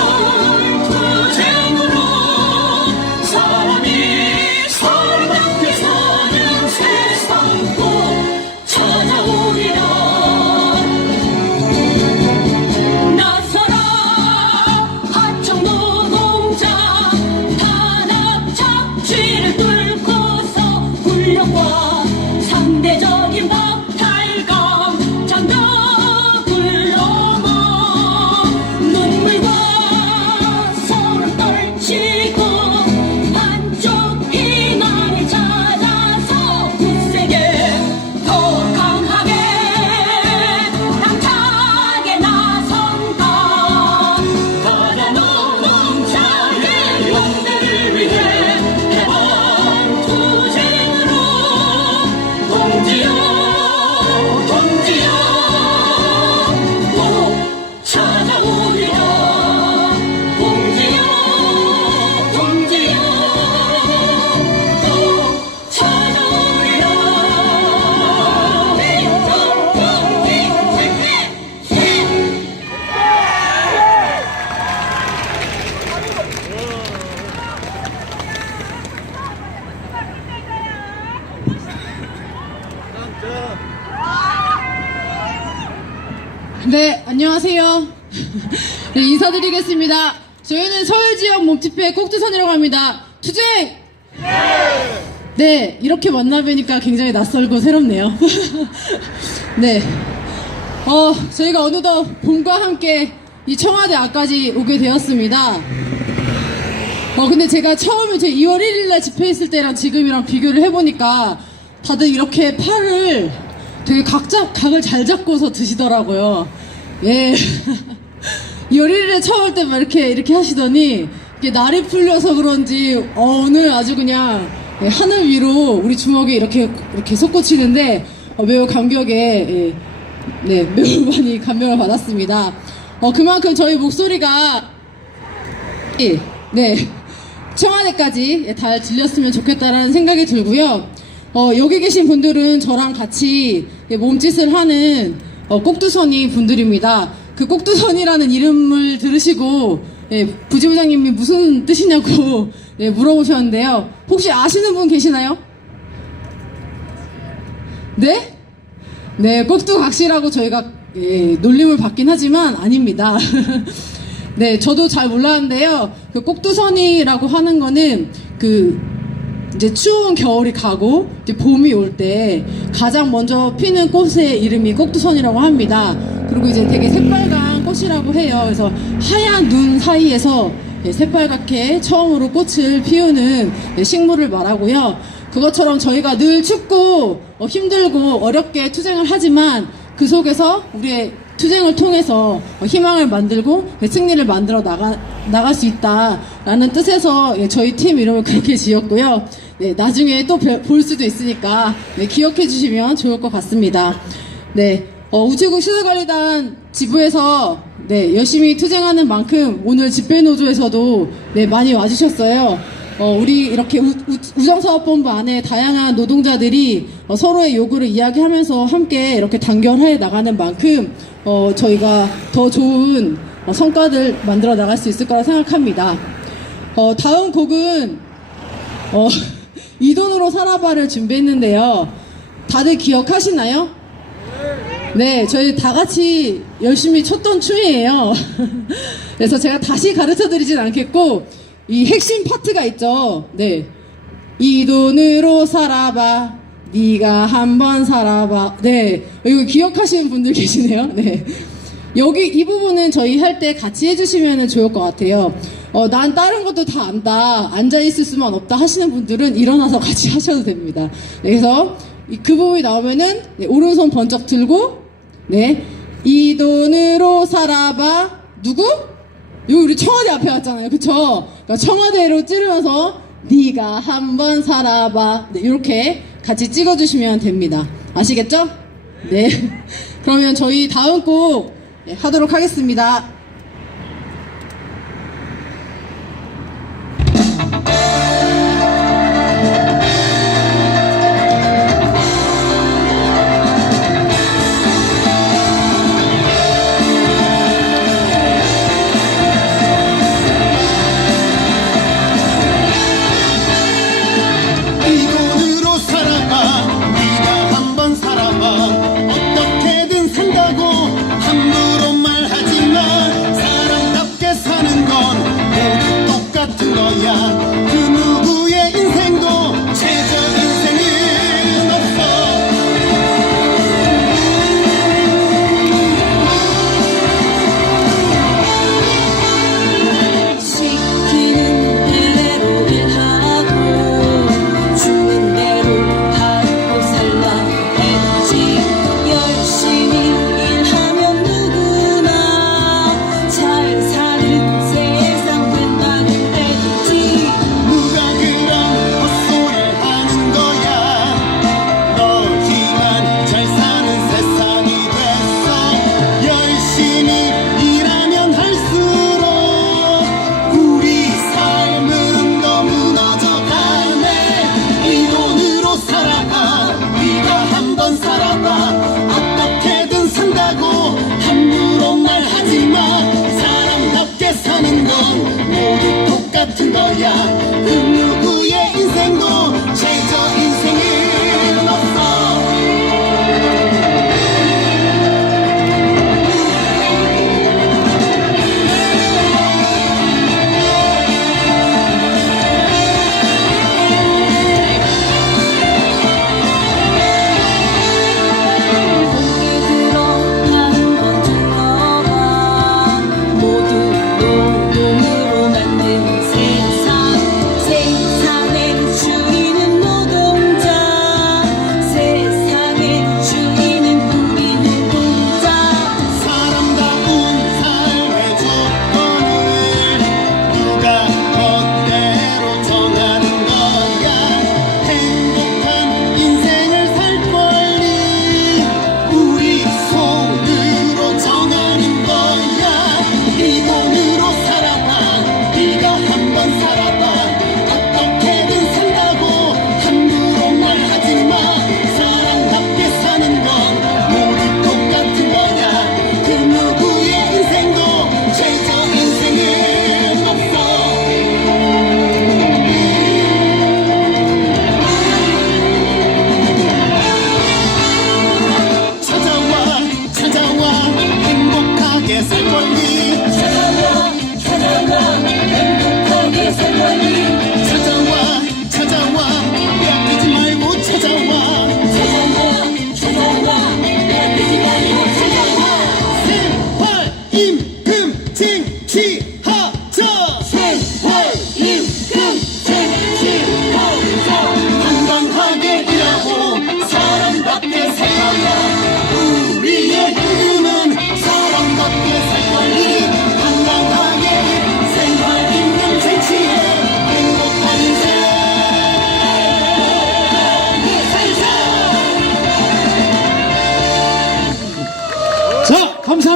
투쟁으로 사람이 사람답게 사는 세상 꼭 찾아오리라. 나서라 하청 노동자 탄압 착취를 뚫고서 훈련과 상대적인 박탈감 장벽을 넘어 눈물과 소름 떨치고 한쪽 희망을 찾아서 굳세게 더 강하게 당차게 나선다. 가장 노동자의 연대를 위해 해방 투쟁으로 동지여 꼭 찾아오리라. 동지여 꼭 찾아오리라. 네, 안녕하세요. 네, 인사드리겠습니다. 저희는 서울 지역 몸집회 꼭두선이라고 합니다. 투쟁! 네, 이렇게 만나뵈니까 굉장히 낯설고 새롭네요. 네. 저희가 어느덧 봄과 함께 이 청와대 앞까지 오게 되었습니다. 근데 제가 처음에 제 2월 1일날 집회했을 때랑 지금이랑 비교를 해보니까 다들 이렇게 팔을 되게 각을 잘 잡고서 드시더라고요. 예. 2월 1일에 처음 올 때 막 이렇게 하시더니 이게 날이 풀려서 그런지 오늘 아주 그냥 하늘 위로 우리 주먹에 이렇게 솟구치는데 매우 감격에 네, 매우 많이 감명을 받았습니다. 그만큼 저희 목소리가 네, 청와대까지 잘 들렸으면 좋겠다라는 생각이 들고요. 여기 계신 분들은 저랑 같이 몸짓을 하는 꼭두선이 분들입니다. 그 꼭두선이라는 이름을 들으시고 부지부장님이 무슨 뜻이냐고 물어보셨는데요. 혹시 아시는 분 계시나요? 네? 네, 꼭두각시라고 저희가 놀림을 받긴 하지만 아닙니다. 네, 저도 잘 몰랐는데요. 그 꼭두선이라고 하는 거는 이제 추운 겨울이 가고 이제 봄이 올 때 가장 먼저 피는 꽃의 이름이 꼭두선이라고 합니다. 그리고 이제 되게 새빨간 꽃이라고 해요. 그래서 하얀 눈 사이에서 새빨갛게 처음으로 꽃을 피우는 식물을 말하고요. 그것처럼 저희가 늘 춥고 힘들고 어렵게 투쟁을 하지만 그 속에서 우리의 투쟁을 통해서 희망을 만들고 승리를 만들어 나갈 수 있다라는 뜻에서 저희 팀 이름을 그렇게 지었고요. 네, 나중에 또 볼 수도 있으니까 기억해 주시면 좋을 것 같습니다. 네, 우체국 시설관리단 지부에서 열심히 투쟁하는 만큼 오늘 집회노조에서도 많이 와주셨어요. 우리 이렇게 우정사업본부 안에 다양한 노동자들이 서로의 요구를 이야기하면서 함께 이렇게 단결해 나가는 만큼 저희가 더 좋은 성과를 만들어 나갈 수 있을 거라 생각합니다. 다음 곡은 이 돈으로 살아봐를 준비했는데요. 다들 기억하시나요? 네, 저희 다 같이 열심히 췄던 춤이에요. 그래서 제가 다시 가르쳐 드리진 않겠고 이 핵심 파트가 있죠. 네, 이 돈으로 살아봐, 네가 한번 살아봐. 네, 이거 기억하시는 분들 계시네요. 네, 여기 이 부분은 저희 할 때 같이 해주시면 좋을 것 같아요. 난 다른 것도 다 안다, 앉아있을 수만 없다 하시는 분들은 일어나서 같이 하셔도 됩니다. 네, 그래서 그 부분이 나오면은 오른손 번쩍 들고 이 돈으로 살아봐. 누구? 여기 우리 청와대 앞에 왔잖아요. 그쵸? 그러니까 청와대로 찌르면서 네가 한번 살아봐. 이렇게 같이 찍어주시면 됩니다. 아시겠죠? 네. 그러면 저희 다음 곡 하도록 하겠습니다. 같은 거야. 그 누구의 인생도 최저 인생을 넘었어.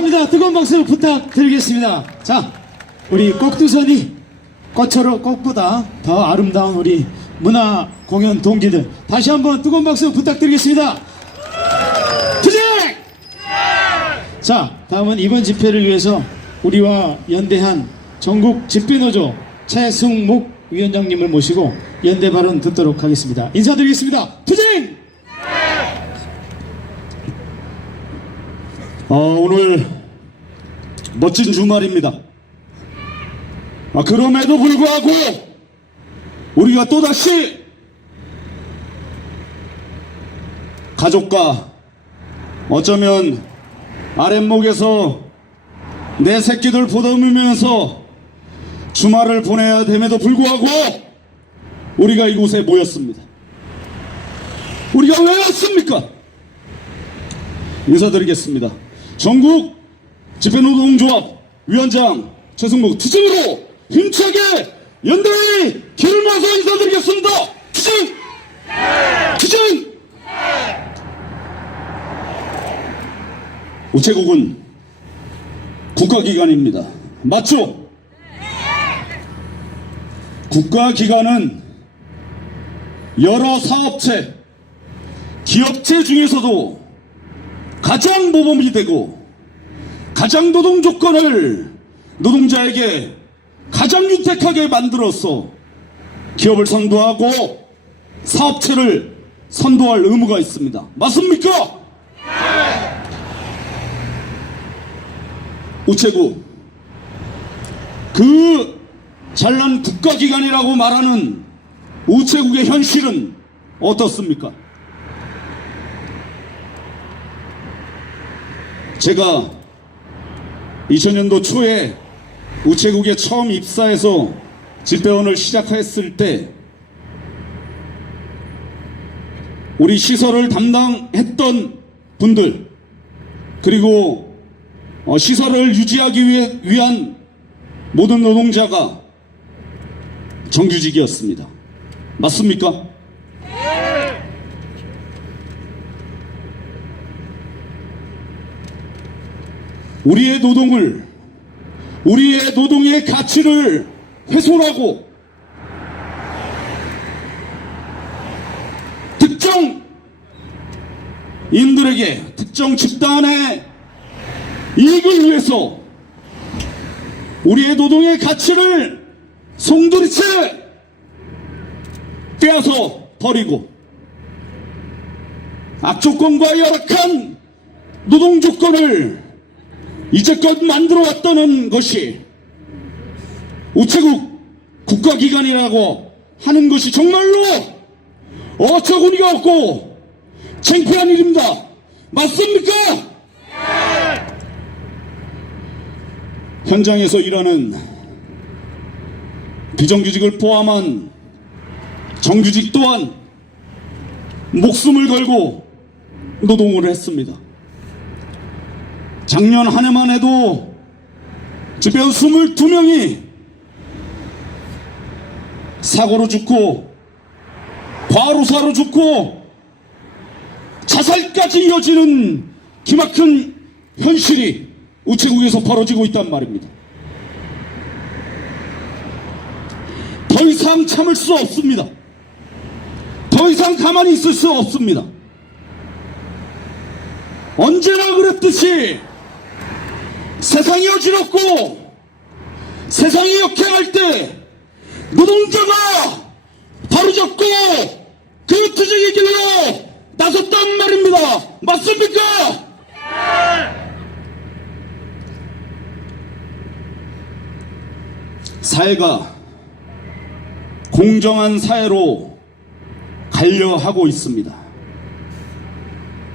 감사합니다. 뜨거운 박수 부탁드리겠습니다. 자, 우리 꼭두선이 꽃보다 더 아름다운 우리 문화 공연 동기들 다시 한번 뜨거운 박수 부탁드리겠습니다. 투쟁! 자, 다음은 이번 집회를 위해서 우리와 연대한 전국 집회노조 최승목 위원장님을 모시고 연대 발언 듣도록 하겠습니다. 인사드리겠습니다. 투쟁! 오늘 멋진 주말입니다. 그럼에도 불구하고 우리가 또다시 가족과 어쩌면 아랫목에서 내 새끼들 보듬으면서 주말을 보내야 됨에도 불구하고 우리가 이곳에 모였습니다. 우리가 왜 왔습니까? 인사드리겠습니다. 전국 집회노동조합 위원장 최승목 투쟁으로 힘차게 연대의 길을 모아서 인사드리겠습니다. 투쟁! 투쟁! 우체국은 국가기관입니다. 맞죠? 국가기관은 여러 사업체, 기업체 중에서도 가장 모범이 되고 가장 노동 조건을 노동자에게 가장 윤택하게 만들어서 기업을 선도하고 사업체를 선도할 의무가 있습니다. 맞습니까? 우체국, 그 잘난 국가기관이라고 말하는 우체국의 현실은 어떻습니까? 제가 2000년도 초에 우체국에 처음 입사해서 집배원을 시작했을 때 우리 시설을 담당했던 분들 그리고 시설을 유지하기 위한 모든 노동자가 정규직이었습니다. 맞습니까? 우리의 노동의 가치를 훼손하고 특정 인들에게 특정 집단의 이익을 위해서 우리의 노동의 가치를 송두리째 빼앗아 버리고 악조건과 열악한 노동 조건을 이제껏 만들어 왔다는 것이 우체국 국가기관이라고 하는 것이 정말로 어처구니가 없고 창피한 일입니다. 맞습니까? 현장에서 일하는 비정규직을 포함한 정규직 또한 목숨을 걸고 노동을 했습니다. 작년 한 해만 해도 집배원 22명이 사고로 죽고 과로사로 죽고 자살까지 이어지는 기막힌 현실이 우체국에서 벌어지고 있단 말입니다. 더 이상 참을 수 없습니다. 더 이상 가만히 있을 수 없습니다. 언제나 그랬듯이 세상이 어지럽고 세상이 역행할 때 노동자가 바로잡고 그 투쟁의 길로 나섰단 말입니다. 맞습니까? 사회가 공정한 사회로 가려 하고 있습니다.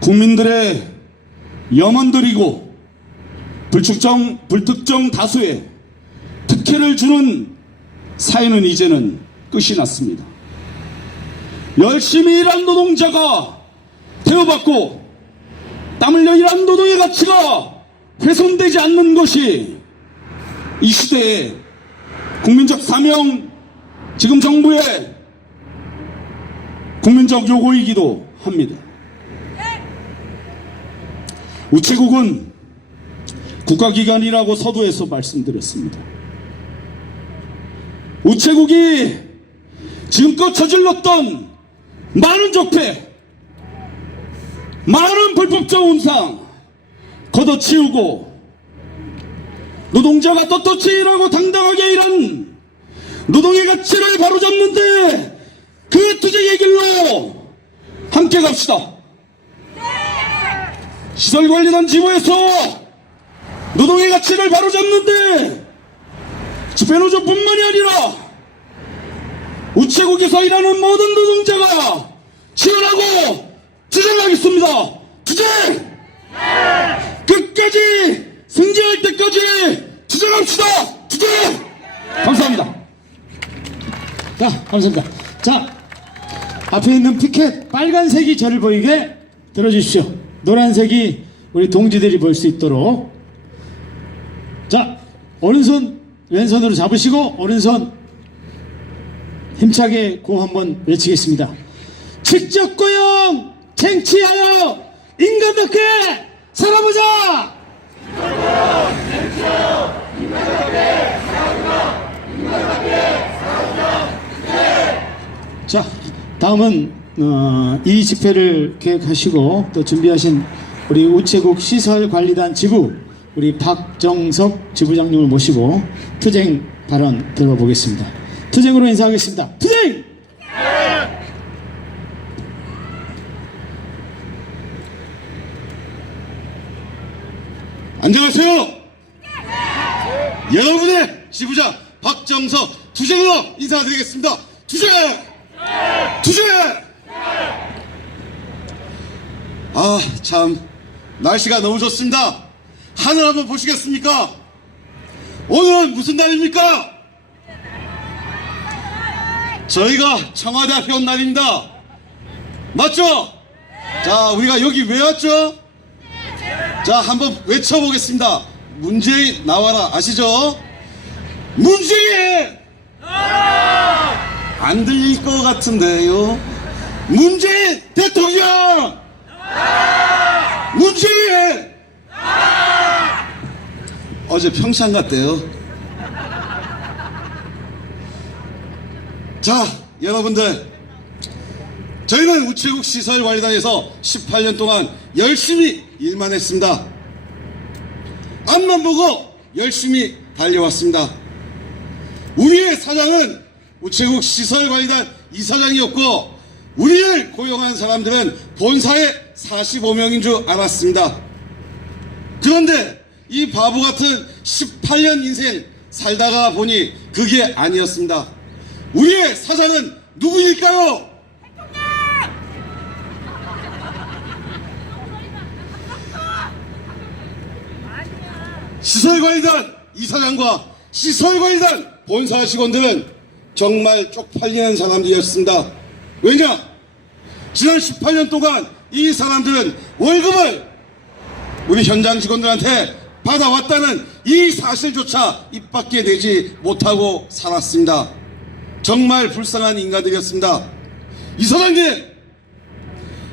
국민들의 염원들이고 불특정 다수의 특혜를 주는 사회는 이제는 끝이 났습니다. 열심히 일한 노동자가 대우받고 땀 흘려 일한 노동의 가치가 훼손되지 않는 것이 이 시대의 국민적 사명, 지금 정부의 국민적 요구이기도 합니다. 우체국은 국가기관이라고 서두에서 말씀드렸습니다. 우체국이 지금껏 저질렀던 많은 적폐, 많은 불법적 운상 걷어치우고 노동자가 떳떳이 일하고 당당하게 일한 노동의 가치를 바로잡는데 그 투쟁의 길로 함께 갑시다. 시설관리단 지부에서 노동의 가치를 바로잡는데 집회노조뿐만이 아니라 우체국에서 일하는 모든 노동자가 지원하고 투쟁하겠습니다. 투쟁! 끝까지 승리할 때까지 투쟁합시다. 투쟁! 감사합니다. 자, 감사합니다. 자, 앞에 있는 피켓 빨간색이 저를 보이게 들어주십시오. 노란색이 우리 동지들이 볼 수 있도록. 자, 오른손 왼손으로 잡으시고 오른손 힘차게 구호 한번 외치겠습니다. 직접 고용 쟁취하여 인간답게 살아보자. 자, 다음은 이 집회를 계획하시고 또 준비하신 우리 우체국 시설관리단 지부 우리 박정석 지부장님을 모시고 투쟁 발언 들어보겠습니다. 투쟁으로 인사하겠습니다. 투쟁! 안녕하세요. 여러분의 지부장 박정석 투쟁으로 인사드리겠습니다. 투쟁! 투쟁! 아, 참 날씨가 너무 좋습니다. 하늘 한번 보시겠습니까? 오늘은 무슨 날입니까? 저희가 청와대 앞에 온 날입니다. 맞죠? 자, 우리가 여기 왜 왔죠? 자, 한번 외쳐보겠습니다. 문재인 나와라. 아시죠? 문재인! 안 들릴 것 같은데요. 문재인 대통령! 문재인! 어제 평창 갔대요. 자, 여러분들, 저희는 우체국 시설관리단에서 18년 동안 열심히 일만 했습니다. 앞만 보고 열심히 달려왔습니다. 우리의 사장은 우체국 시설관리단 이사장이었고 우리를 고용한 사람들은 본사에 45명인 줄 알았습니다. 그런데 이 바보 같은 18년 인생 살다가 보니 그게 아니었습니다. 우리의 사장은 누구일까요? 시설관리단 이사장과 시설관리단 본사 직원들은 정말 쪽팔리는 사람들이었습니다. 왜냐? 지난 18년 동안 이 사람들은 월급을 우리 현장 직원들한테 받아왔다는 이 사실조차 입 밖에 내지 못하고 살았습니다. 정말 불쌍한 인간들이었습니다.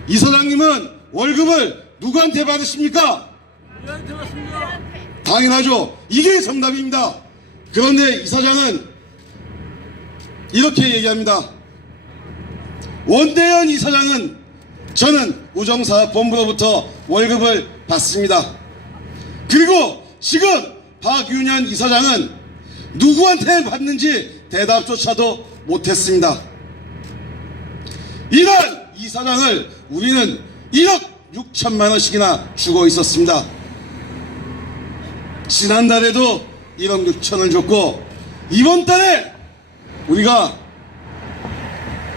이사장님은 월급을 누구한테 받으십니까? 당연하죠. 이게 정답입니다. 그런데 이사장은 이렇게 얘기합니다. 원대현 이사장은 저는 우정사업본부로부터 월급을 받습니다. 그리고 지금 박윤현 이사장은 누구한테 받는지 대답조차도 못했습니다. 이런 이사장을 우리는 1억 6천만 원씩이나 주고 있었습니다. 지난달에도 1억 6천을 줬고 이번 달에 우리가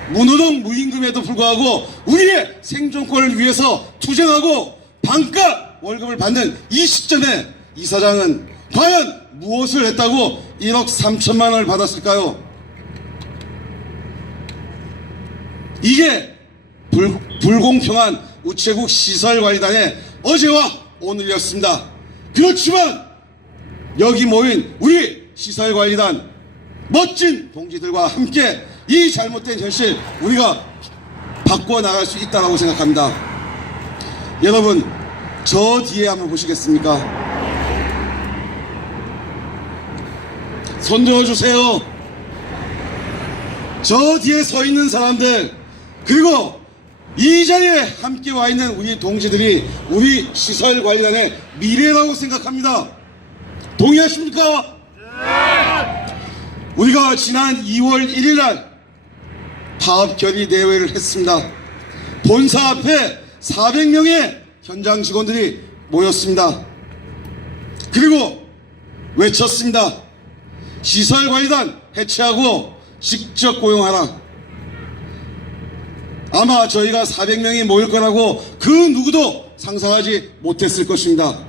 무노동 무임금에도 불구하고 우리의 생존권을 위해서 투쟁하고 반값 월급을 받는 이 시점에 이사장은 과연 무엇을 했다고 1억 3천만 원을 받았을까요? 이게 불공평한 우체국 시설관리단의 어제와 오늘이었습니다. 그렇지만 여기 모인 우리 시설관리단 멋진 동지들과 함께 이 잘못된 현실 우리가 바꿔나갈 수 있다고 생각합니다. 여러분, 저 뒤에 한번 보시겠습니까? 손들어 주세요. 저 뒤에 서 있는 사람들, 그리고 이 자리에 함께 와 있는 우리 동지들이 우리 시설관리단의 미래라고 생각합니다. 동의하십니까? 우리가 지난 2월 1일 날 파업 결의 대회를 했습니다. 본사 앞에 400명의 현장 직원들이 모였습니다. 그리고 외쳤습니다. 시설관리단 해체하고 직접 고용하라. 아마 저희가 400명이 모일 거라고 그 누구도 상상하지 못했을 것입니다.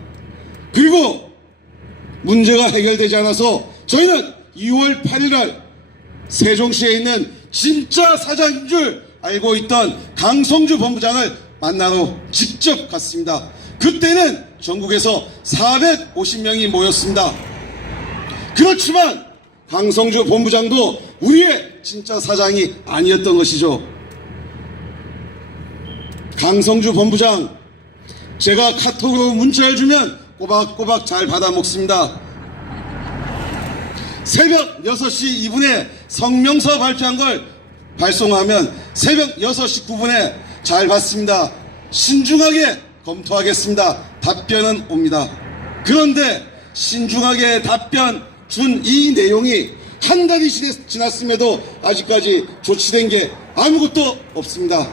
그리고 문제가 해결되지 않아서 저희는 2월 8일 세종시에 있는 진짜 사장인 줄 알고 있던 강성주 본부장을 만나러 직접 갔습니다. 그때는 전국에서 450명이 모였습니다. 그렇지만 강성주 본부장도 우리의 진짜 사장이 아니었던 것이죠. 강성주 본부장, 제가 카톡으로 문자를 주면 꼬박꼬박 잘 받아 먹습니다. 새벽 6시 2분에 성명서 발표한 걸 발송하면 새벽 6시 9분에 잘 받습니다. 신중하게 검토하겠습니다. 답변은 옵니다. 그런데 신중하게 답변 준 이 내용이 한 달이 지났음에도 아직까지 조치된 게 아무것도 없습니다.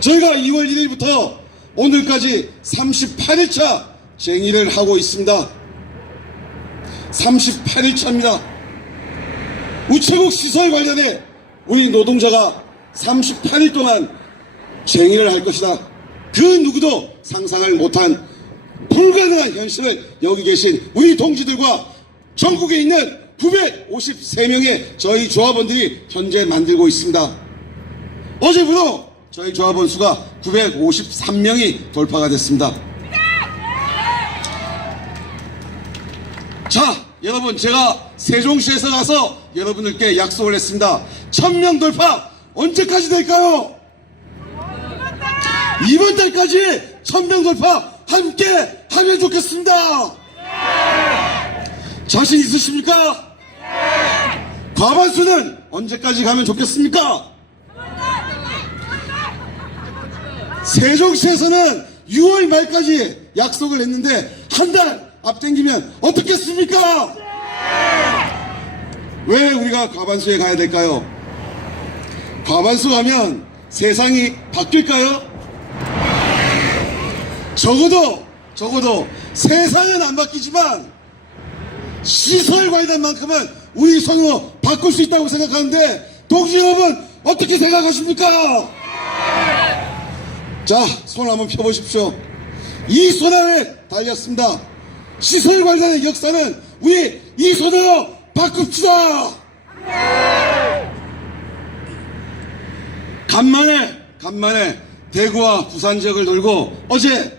저희가 2월 1일부터 오늘까지 38일차 쟁의를 하고 있습니다. 38일차입니다. 우체국 시설 관련해 우리 노동자가 38일 동안 쟁의를 할 것이다. 그 누구도 상상을 못한 불가능한 현실을 여기 계신 우리 동지들과 전국에 있는 953명의 저희 조합원들이 현재 만들고 있습니다. 어제부터 저희 조합원 수가 953명이 돌파가 됐습니다. 자, 여러분, 제가 세종시에서 가서 여러분들께 약속을 했습니다. 1000명 돌파 언제까지 될까요? 이번 달까지 1000명 돌파 함께 하면 좋겠습니다. 자신 있으십니까? 과반수는 언제까지 가면 좋겠습니까? 세종시에서는 6월 말까지 약속을 했는데 한 달 앞당기면 어떻겠습니까? 왜 우리가 과반수에 가야 될까요? 과반수 가면 세상이 바뀔까요? 적어도 세상은 안 바뀌지만 시설관리단만큼은 우리 손으로 바꿀 수 있다고 생각하는데 동지 여러분 어떻게 생각하십니까? 자, 손 한번 펴보십시오. 이 손 안에 달렸습니다. 시설관리단의 역사는 우리 이 손으로 바꿉시다. 간만에 대구와 부산 지역을 돌고 어제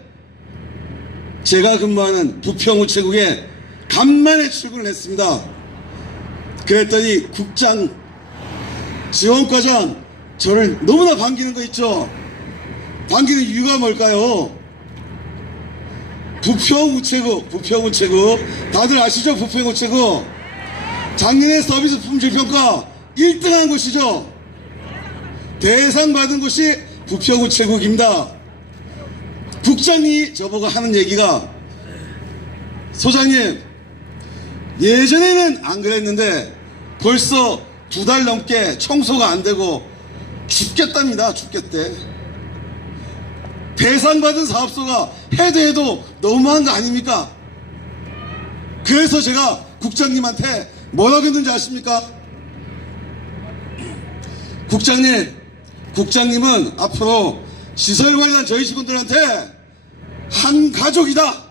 제가 근무하는 부평우체국에 간만에 출근을 했습니다. 그랬더니 국장, 지원과장 저를 너무나 반기는 거 있죠. 반기는 이유가 뭘까요? 부평우체국 다들 아시죠? 부평우체국 작년에 서비스 품질평가 1등한 곳이죠. 대상 받은 곳이 부평우체국입니다. 국장이 저보고 하는 얘기가, 소장님 예전에는 안 그랬는데 벌써 2달 넘게 청소가 안 되고 죽겠답니다. 죽겠대. 대상 받은 사업소가 해도 너무한 거 아닙니까? 그래서 제가 국장님한테 뭐라고 했는지 아십니까? 국장님은 앞으로 시설관리단 저희 직원들한테 한 가족이다,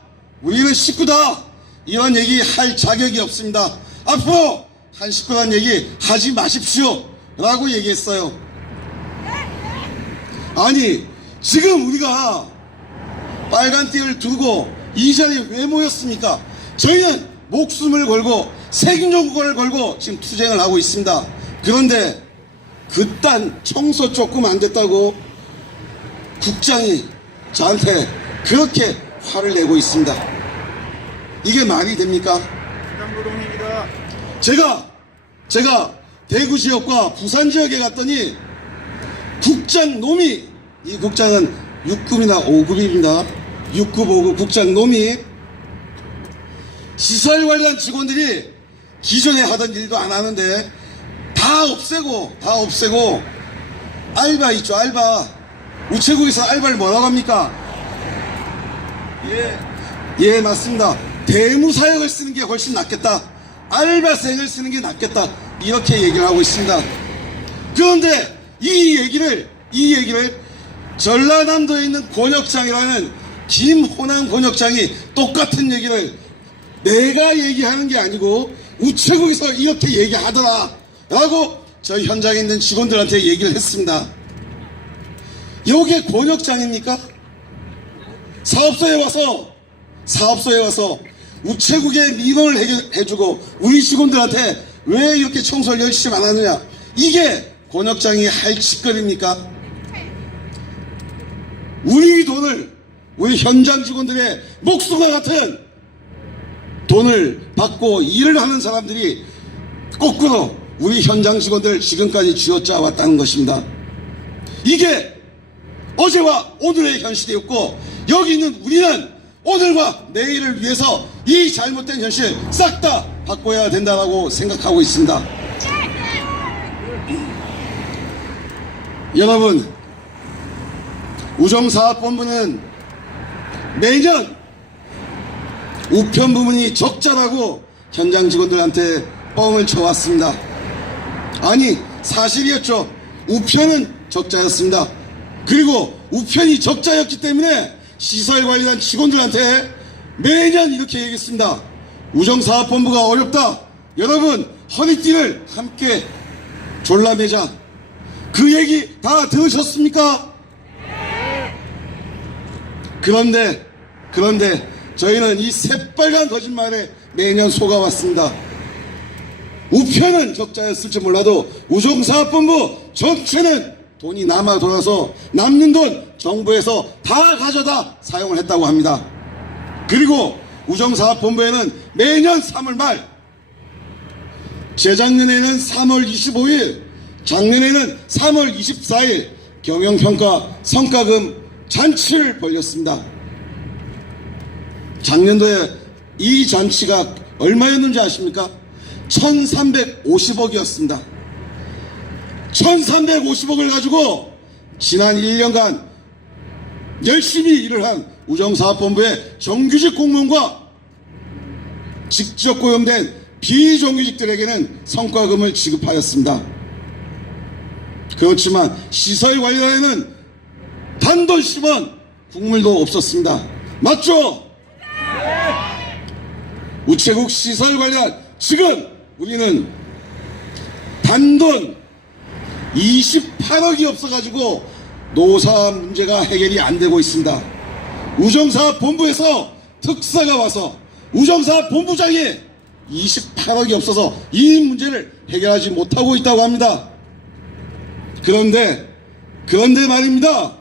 우리는 식구다, 이런 얘기 할 자격이 없습니다. 앞으로 한 식구란 얘기 하지 마십시오 라고 얘기했어요. 아니, 지금 우리가 빨간 띠를 두고 이 자리에 왜 모였습니까? 저희는 목숨을 걸고 책임요구를 걸고 지금 투쟁을 하고 있습니다. 그런데 그딴 청소 조금 안 됐다고 국장이 저한테 그렇게 화를 내고 있습니다. 이게 말이 됩니까? 제가 대구 지역과 부산 지역에 갔더니 국장놈이, 이 국장은 6급이나 5급입니다. 6급, 5급 국장놈이 시설 관련 직원들이 기존에 하던 일도 안 하는데 다 없애고 알바 있죠, 알바. 우체국에서 알바를 뭐라고 합니까? 예, 맞습니다. 대무사역을 쓰는 게 훨씬 낫겠다. 알바생을 쓰는 게 낫겠다. 이렇게 얘기를 하고 있습니다. 그런데 이 얘기를 전라남도에 있는 권역장이라는 김호남 권역장이 똑같은 얘기를 내가 얘기하는 게 아니고 우체국에서 이렇게 얘기하더라 라고 저 현장에 있는 직원들한테 얘기를 했습니다. 이게 권역장입니까? 사업소에 와서 우체국에 민원을 해주고 우리 직원들한테 왜 이렇게 청소를 열심히 안 하느냐, 이게 권역장이 할 짓거리입니까? 우리 돈을, 우리 현장 직원들의 목숨과 같은 돈을 받고 일을 하는 사람들이 거꾸로 우리 현장 직원들 지금까지 쥐어짜 왔다는 것입니다. 이게 어제와 오늘의 현실이었고, 여기 있는 우리는 오늘과 내일을 위해서 이 잘못된 현실 싹 다 바꿔야 된다고 생각하고 있습니다. 여러분, 우정사업본부는 매년 우편 부분이 적자라고 현장 직원들한테 뻥을 쳐왔습니다. 아니, 사실이었죠. 우편은 적자였습니다. 그리고 우편이 적자였기 때문에 시설관리단 직원들한테 매년 이렇게 얘기했습니다. 우정사업본부가 어렵다. 여러분, 허리띠를 함께 졸라매자. 그 얘기 다 들으셨습니까? 그런데 저희는 이 새빨간 거짓말에 매년 속아왔습니다. 우편은 적자였을지 몰라도 우정사업본부 전체는 돈이 남아 돌아서 남는 돈 정부에서 다 가져다 사용을 했다고 합니다. 그리고 우정사업본부에는 매년 3월 말, 재작년에는 3월 25일, 작년에는 3월 24일 경영평가 성과금 잔치를 벌였습니다. 작년도에 이 잔치가 얼마였는지 아십니까? 1350억이었습니다. 1350억을 가지고 지난 1년간 열심히 일을 한 우정사업본부의 정규직 공무원과 직접 고용된 비정규직들에게는 성과금을 지급하였습니다. 그렇지만 시설관리단에는 단돈 10원 국물도 없었습니다. 맞죠? 우체국 시설관리단, 지금 우리는 단돈 28억이 없어가지고 노사 문제가 해결이 안 되고 있습니다. 우정사업본부에서 특사가 와서 우정사업본부장이 28억이 없어서 이 문제를 해결하지 못하고 있다고 합니다. 그런데 말입니다.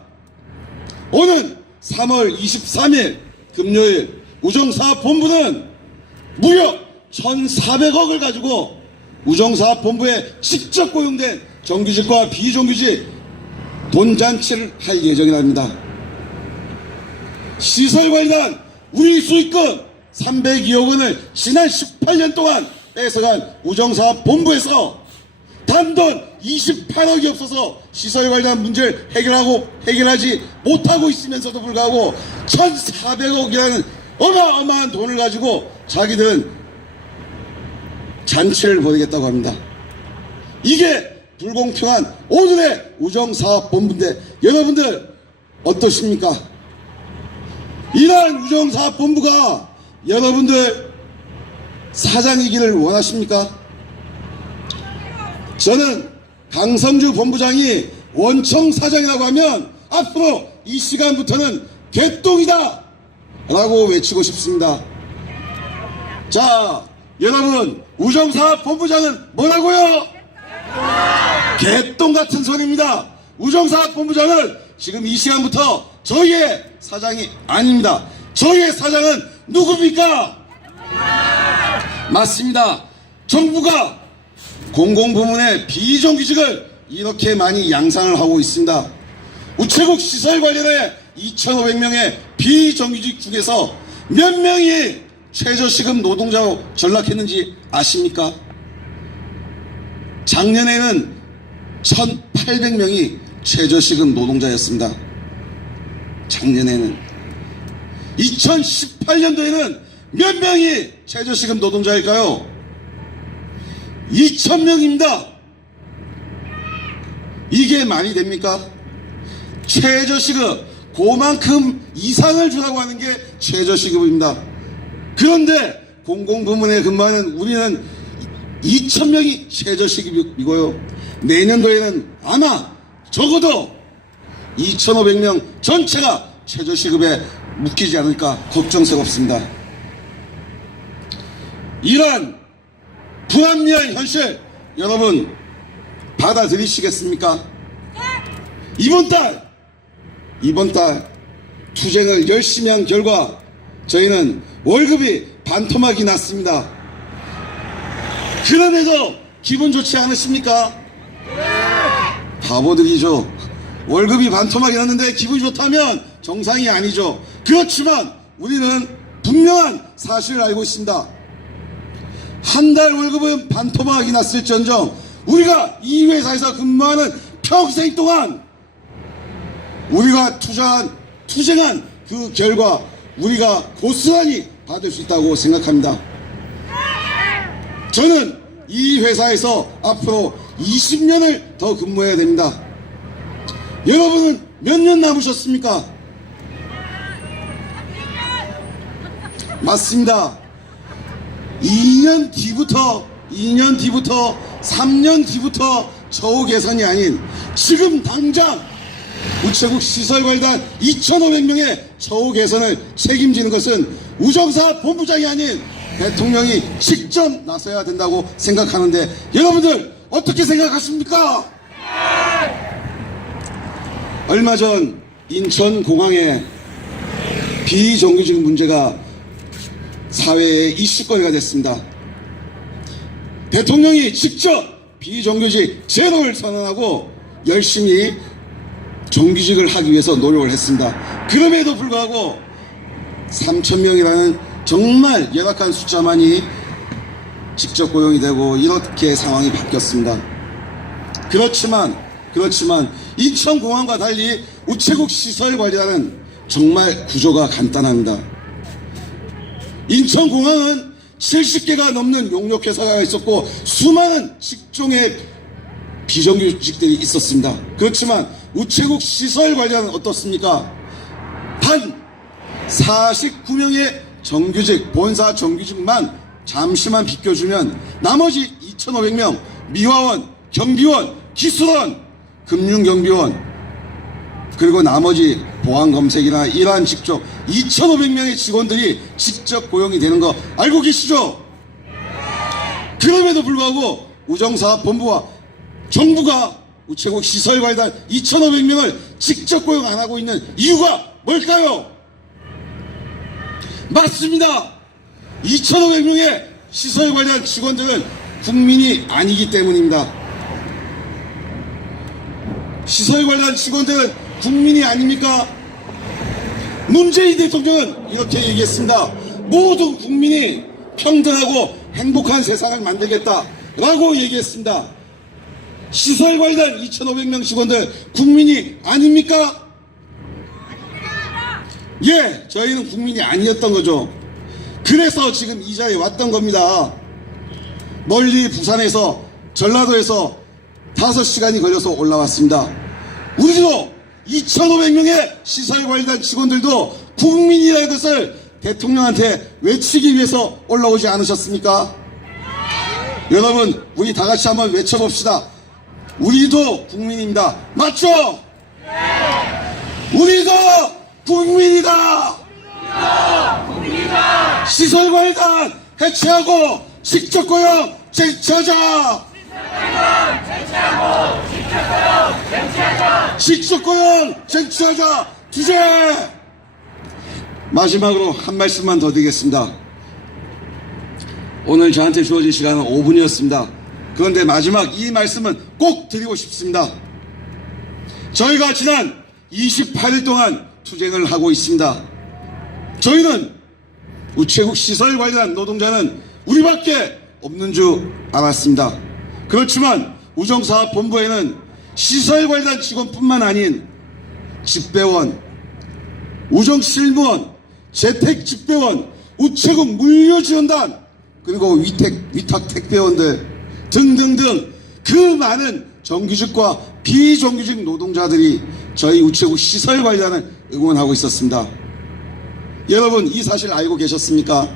오는 3월 23일 금요일 우정사업본부는 무려 1,400억을 가지고 우정사업본부에 직접 고용된 정규직과 비정규직 돈잔치를 할 예정이랍니다. 시설관리단 우리 수익금 302억 원을 지난 18년 동안 뺏어간 우정사업본부에서 단돈 28억이 없어서 시설관리단 문제를 해결하지 못하고 있으면서도 불구하고 1,400억이라는 어마어마한 돈을 가지고 자기들은 잔치를 벌이겠다고 합니다. 이게 불공평한 오늘의 우정사업본부인데 여러분들 어떠십니까? 이러한 우정사업본부가 여러분들 사장이기를 원하십니까? 저는 강성주 본부장이 원청 사장이라고 하면 앞으로 이 시간부터는 개똥이다 라고 외치고 싶습니다. 자, 여러분, 우정사업본부장은 뭐라고요? 개똥 같은 소리입니다. 우정사업본부장은 지금 이 시간부터 저희의 사장이 아닙니다. 저희의 사장은 누굽니까? 맞습니다. 정부가 공공부문의 비정규직을 이렇게 많이 양산을 하고 있습니다. 우체국 시설 관련해 2,500명의 비정규직 중에서 몇 명이 최저시급 노동자로 전락했는지 아십니까? 작년에는 1,800명이 최저시급 노동자였습니다. 작년에는. 2018년도에는 몇 명이 최저시급 노동자일까요? 2,000명입니다. 이게 말이 됩니까? 최저시급 그만큼 이상을 주라고 하는 게 최저시급입니다. 그런데 공공부문에 근무하는 우리는 2,000명이 최저시급이고요. 내년도에는 아마 적어도 2,500명 전체가 최저시급에 묶이지 않을까 걱정스럽습니다. 이러한 불합리한 현실 여러분 받아들이시겠습니까? 이번 달 투쟁을 열심히 한 결과 저희는 월급이 반토막이 났습니다. 그럼에도 기분 좋지 않으십니까? 바보들이죠. 월급이 반토막이 났는데 기분이 좋다면 정상이 아니죠. 그렇지만 우리는 분명한 사실을 알고 있습니다. 한 달 월급은 반토막이 났을지언정 우리가 이 회사에서 근무하는 평생 동안 우리가 투쟁한 그 결과 우리가 고스란히 받을 수 있다고 생각합니다. 저는 이 회사에서 앞으로 20년을 더 근무해야 됩니다. 여러분은 몇 년 남으셨습니까? 맞습니다. 2년 뒤부터 3년 뒤부터 처우 개선이 아닌 지금 당장 우체국 시설관리단 2,500명의 처우 개선을 책임지는 것은 우정사 본부장이 아닌 대통령이 직접 나서야 된다고 생각하는데 여러분들 어떻게 생각하십니까? 얼마 전 인천공항에 비정규직 문제가 사회의 이슈거리가 됐습니다. 대통령이 직접 비정규직 제로를 선언하고 열심히 정규직을 하기 위해서 노력을 했습니다. 그럼에도 불구하고 3,000명이라는 정말 열악한 숫자만이 직접 고용이 되고 이렇게 상황이 바뀌었습니다. 그렇지만 인천공항과 달리 우체국 시설관리단은 정말 구조가 간단합니다. 인천공항은 70개가 넘는 용역회사가 있었고 수많은 직종의 비정규직들이 있었습니다. 그렇지만 우체국 시설관리단은 어떻습니까? 단 49명의 정규직, 본사 정규직만 잠시만 비껴주면 나머지 2,500명 미화원, 경비원, 기술원, 금융경비원 그리고 나머지 보안검색이나 이러한 직종 2,500명의 직원들이 직접 고용이 되는 거 알고 계시죠? 그럼에도 불구하고 우정사업본부와 정부가 우체국 시설관리단 2,500명을 직접 고용 안 하고 있는 이유가 뭘까요? 맞습니다. 2,500명의 시설관리단 직원들은 국민이 아니기 때문입니다. 시설관리단 직원들은 국민이 아닙니까? 문재인 대통령은 이렇게 얘기했습니다. 모든 국민이 평등하고 행복한 세상을 만들겠다라고 얘기했습니다. 시설관리단 2,500명 직원들 국민이 아닙니까? 예, 저희는 국민이 아니었던 거죠. 그래서 지금 이 자리에 왔던 겁니다. 멀리 부산에서 전라도에서 5시간이 걸려서 올라왔습니다. 우리도 2,500명의 시설관리단 직원들도 국민이라는 것을 대통령한테 외치기 위해서 올라오지 않으셨습니까? 여러분, 우리 다 같이 한번 외쳐봅시다. 우리도 국민입니다. 맞죠? 우리도 국민이다. 시설관리단 해체하고 직접고용 쟁취하자. 직접고용 쟁취하자. 주제. 마지막으로 한 말씀만 더 드리겠습니다. 오늘 저한테 주어진 시간은 5분이었습니다. 그런데 마지막 이 말씀은 꼭 드리고 싶습니다. 저희가 지난 28일 동안 투쟁을 하고 있습니다. 저희는 우체국 시설 관련 노동자는 우리밖에 없는 줄 알았습니다. 그렇지만 우정사업본부에는 시설 관련 직원뿐만 아닌 집배원, 우정실무원, 재택집배원, 우체국 물류지원단, 그리고 위탁 택배원들 등등등 그 많은 정규직과 비정규직 노동자들이 저희 우체국 시설 관련을 응원하고 있었습니다. 여러분, 이 사실 알고 계셨습니까?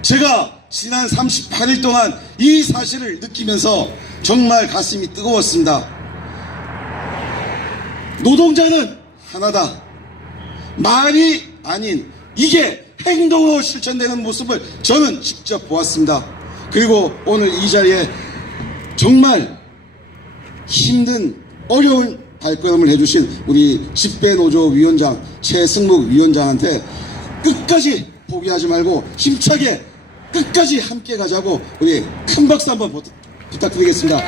제가 지난 38일 동안 이 사실을 느끼면서 정말 가슴이 뜨거웠습니다. 노동자는 하나다. 말이 아닌 이게 행동으로 실천되는 모습을 저는 직접 보았습니다. 그리고 오늘 이 자리에 정말 힘든 어려운 발걸음을 해주신 우리 집배노조 위원장 최승묵 위원장한테 끝까지 포기하지 말고 힘차게 끝까지 함께 가자고 우리 큰 박수 한번 부탁드리겠습니다.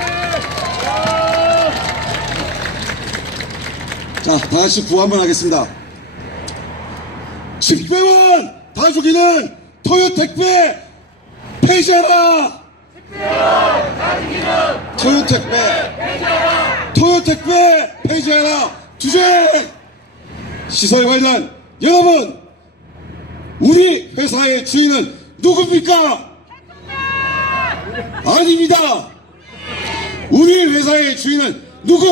자, 다같이 구호 한번 하겠습니다. 집배원 다주기는 토요택배 폐지하라! 토요택배 폐지하라! 투쟁! 시설 관련 여러분, 우리 회사의 주인은 누굽니까? 아닙니다. 우리 회사의 주인은 누구?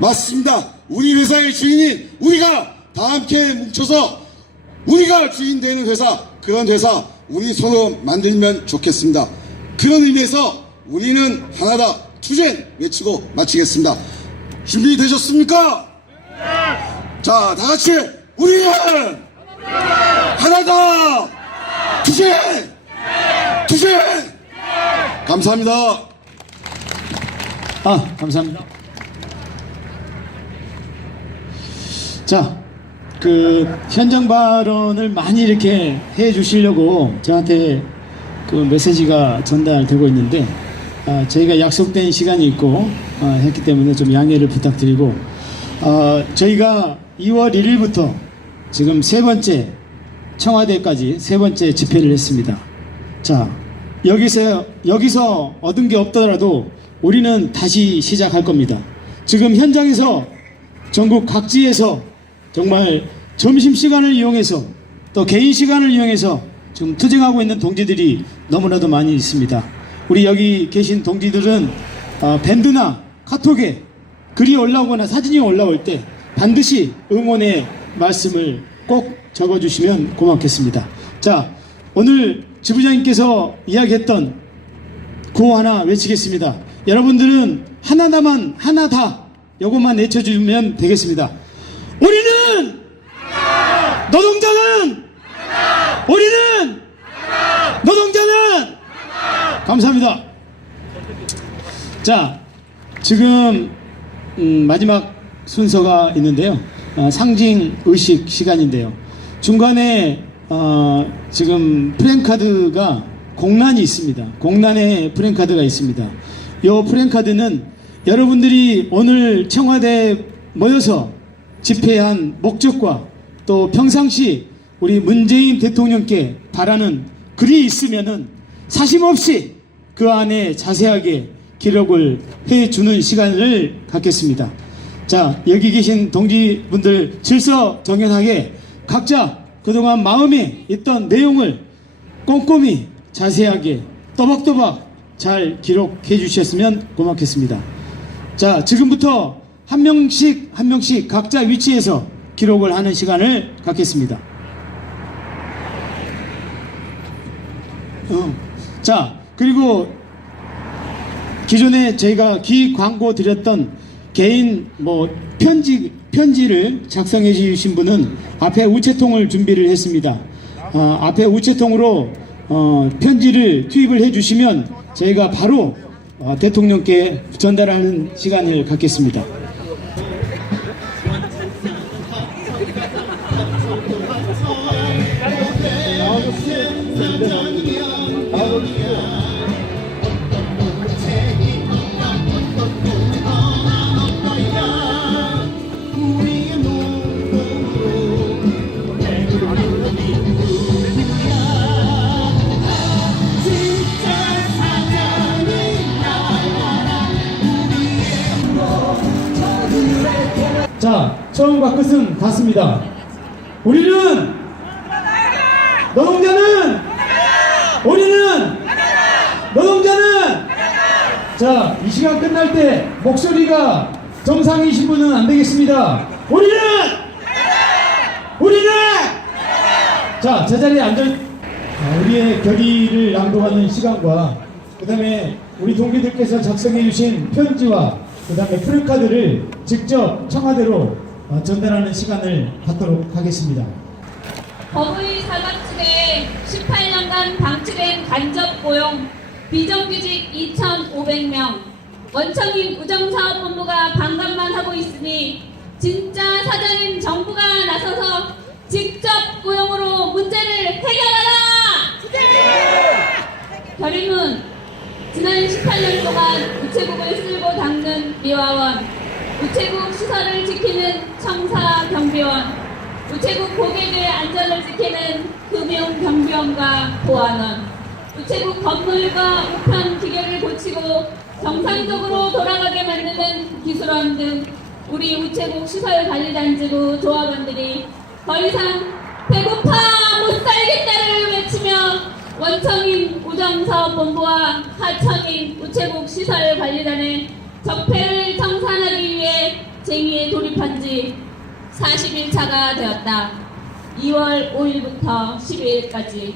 맞습니다. 우리 회사의 주인인 우리가 다 함께 뭉쳐서 우리가 주인 되는 회사, 그런 회사 우리 서로 만들면 좋겠습니다. 그런 의미에서 우리는 하나다 투쟁 외치고 마치겠습니다. 준비되셨습니까? 자, 다같이 우리는 하나다 투쟁! 투쟁! 감사합니다. 감사합니다. 자, 그 현장 발언을 많이 이렇게 해 주시려고 저한테 그 메시지가 전달되고 있는데, 저희가 약속된 시간이 있고 했기 때문에 좀 양해를 부탁드리고, 저희가 2월 1일부터 지금 세 번째 청와대까지 세 번째 집회를 했습니다. 자, 여기서 얻은 게 없더라도 우리는 다시 시작할 겁니다. 지금 현장에서 전국 각지에서 정말 점심시간을 이용해서 또 개인 시간을 이용해서 지금 투쟁하고 있는 동지들이 너무나도 많이 있습니다. 우리 여기 계신 동지들은 밴드나 카톡에 글이 올라오거나 사진이 올라올 때 반드시 응원의 말씀을 꼭 적어주시면 고맙겠습니다. 자, 오늘 지부장님께서 이야기했던 구호 하나 외치겠습니다. 여러분들은 하나다만 하나다 이것만 외쳐주면 되겠습니다. 우리는 노동자는 우리는 노동자는 감사합니다. 자, 지금 마지막 순서가 있는데요. 상징 의식 시간인데요. 중간에 지금 프랜카드가 공란이 있습니다. 공란에 프랜카드가 있습니다. 이 프랜카드는 여러분들이 오늘 청와대에 모여서 집회한 목적과 또 평상시 우리 문재인 대통령께 바라는 글이 있으면은 사심없이 그 안에 자세하게 기록을 해주는 시간을 갖겠습니다. 자, 여기 계신 동지분들 질서정연하게 각자 그동안 마음에 있던 내용을 꼼꼼히 자세하게 또박또박 잘 기록해 주셨으면 고맙겠습니다. 자, 지금부터 한 명씩 각자 위치에서 기록을 하는 시간을 갖겠습니다. 자, 그리고 기존에 저희가 기 광고 드렸던 개인 편지를 작성해 주신 분은 앞에 우체통을 준비를 했습니다. 앞에 우체통으로 편지를 투입을 해 주시면 저희가 바로 대통령께 전달하는 시간을 갖겠습니다. 나와주세요. 자, 처음과 끝은 같습니다. 우리는 노동자는 자, 이 시간 끝날 때 목소리가 정상이신 분은 안 되겠습니다. 우리는 자, 제자리에 앉아 우리의 결의를 낭독하는 시간과 그 다음에 우리 동기들께서 작성해 주신 편지와 그 다음에 프레카드를 직접 청와대로 전달하는 시간을 갖도록 하겠습니다. 법의 사각지대에 18년간 방치된 간접고용 비정규직 2,500명 원청인 우정사업본부가 반감만 하고 있으니 진짜 사장인 정부가 나서서 직접 고용으로 문제를 해결하라! 결의문 지난 18년 동안 우체국을 쓸고 닦는 미화원, 우체국 시설을 지키는 청사 경비원, 우체국 고객의 안전을 지키는 금융경비원과 보안원, 우체국 건물과 우편 기계를 고치고 정상적으로 돌아가게 만드는 기술원 등 우리 우체국 시설관리단지부 조합원들이 더 이상 배고파 못 살겠다를 외치며 원청인 우정사업본부와 하청인 우체국 시설관리단의 적폐를 청산하기 위해 쟁의에 돌입한 지 40일차가 되었다. 2월 5일부터 12일까지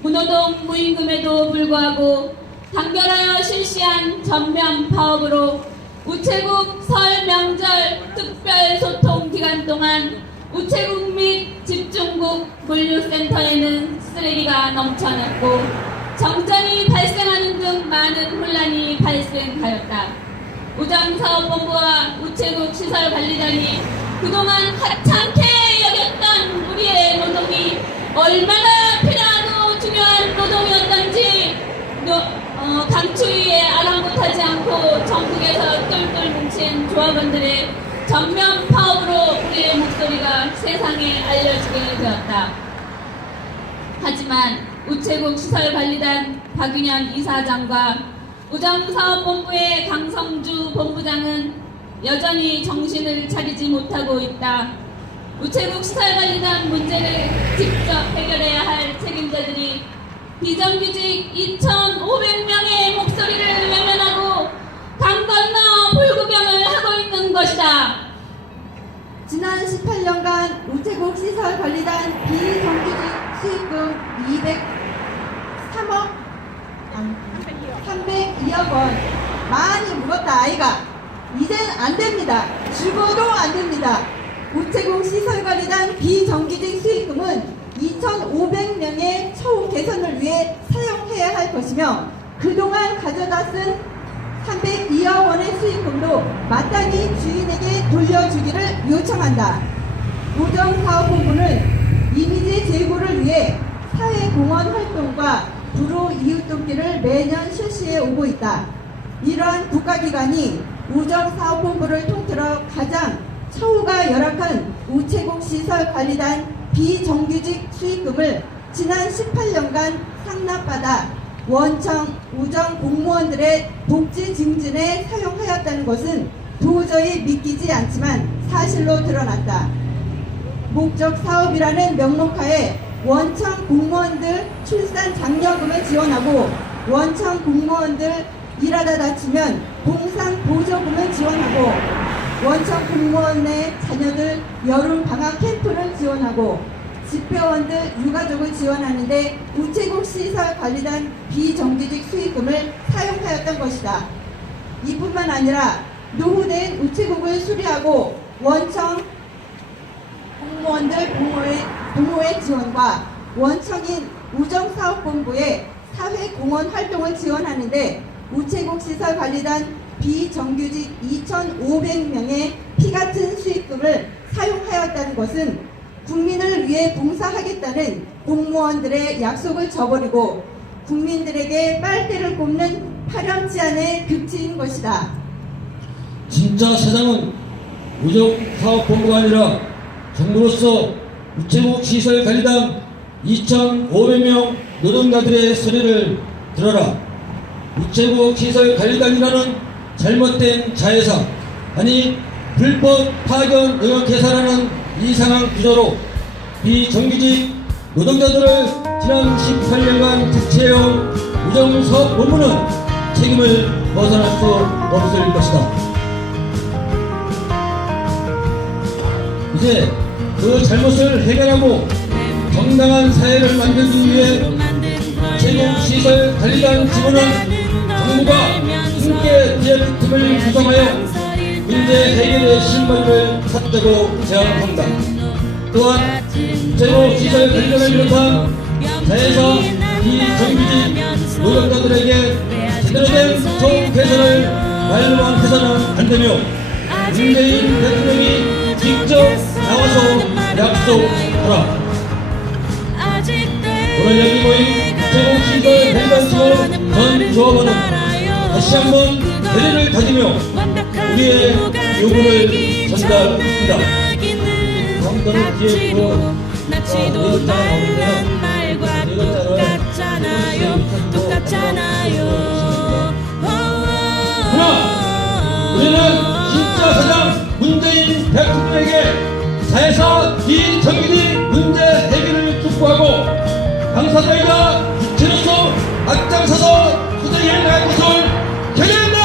무노동 무임금에도 불구하고 단결하여 실시한 전면 파업으로 우체국 설 명절 특별소통 기간 동안 우체국 및 집중국 물류센터에는 쓰레기가 넘쳐났고 정전이 발생하는 등 많은 혼란이 발생하였다. 우정사업본부와 우체국 시설관리단이 그동안 하찮게 여겼던 우리의 노동이 얼마나 필요하고 중요한 노동이었던지 강추위에 아랑곳하지 않고 전국에서 똘똘 뭉친 조합원들의 전면 파업으로 우리의 목소리가 세상에 알려지게 되었다. 하지만 우체국 시설관리단 박윤현 이사장과 우정사업본부의 강성주 본부장은 여전히 정신을 차리지 못하고 있다. 우체국 시설관리단 문제를 직접 해결해야 할 책임자들이 비정규직 2,500명의 목소리를 외면하고 강 건너 불구경을 하고 있는 것이다. 지난 18년간 우체국 시설관리단 비정규직 수익금 302억 원 많이 물었다 아이가. 이젠 안 됩니다. 죽어도 안 됩니다. 우체국 시설관리단 비정규직 수익금은 2,500명의 처우 개선을 위해 사용해야 할 것이며 그동안 가져다 쓴 302억 원의 수익금도 마땅히 주인에게 돌려주기를 요청한다. 우정사업본부는 이미지 제고를 위해 사회공헌 활동과 불호 이웃돕기를 매년 실시해 오고 있다. 이러한 국가기관이 우정사업본부를 통틀어 가장 처우가 열악한 우체국 시설관리단 비정규직 수익금을 지난 18년간 상납받아 원청, 우정 공무원들의 복지 증진에 사용하였다는 것은 도저히 믿기지 않지만 사실로 드러났다. 목적 사업이라는 명목하에 원청 공무원들 출산 장려금을 지원하고 원청 공무원들 일하다 다치면 동상 보조금을 지원하고 원청 공무원의 자녀들 여름 방학 캠프를 지원하고 집배원들 유가족을 지원하는데 우체국 시설 관리단 비정규직 수익금을 사용하였던 것이다. 이뿐만 아니라 노후된 우체국을 수리하고 원청 공무원들 동호회 지원과 원청인 우정사업본부의 사회공헌 활동을 지원하는데 우체국 시설관리단 비정규직 2,500명의 피같은 수익금을 사용하였다는 것은 국민을 위해 봉사하겠다는 공무원들의 약속을 저버리고 국민들에게 빨대를 꼽는 파렴치 않은 급지인 것이다. 진짜 사장은 우정사업본부가 아니라 정부로서 우체국 시설관리단 2,500명 노동자들의 소리를 들어라. 우체국 시설관리단이라는 잘못된 자회사, 아니 불법 파견 의혹 계산하는 이상한 구조로 비정규직 노동자들을 지난 18년간 착취해온 우정사업 본부는 책임을 벗어날 수 없을 것이다. 이제 그 잘못을 해결하고 정당한 사회를 만들기 위해 제공시설 관리단 직원은 정부가 함께 DF팀을 구성하여 문제 해결의 실마리를 찾자고 제안합니다. 또한 제공시설 관리단을 비롯한 사회에서 비정규직 노동자들에게 제대로 된 정 개선을 말로만 해서는 안 되며 문재인 대통령이 직접 나와서 약속하라. 오늘 여기 모인 제공시설 관리단 전 조합원은 다시 한번 대리를 다지며 우리의 요구를 전달합니다. 다음부터는 뒤에 나치도 말란 말과 똑같잖아요. 하나, 우리는 진짜 사장 문재인 대통령에게 사회사 비정규직 문제 해결을 촉구하고 당사자이자 주체로서 앞장서서 투쟁해 나갈 것을 결의한다.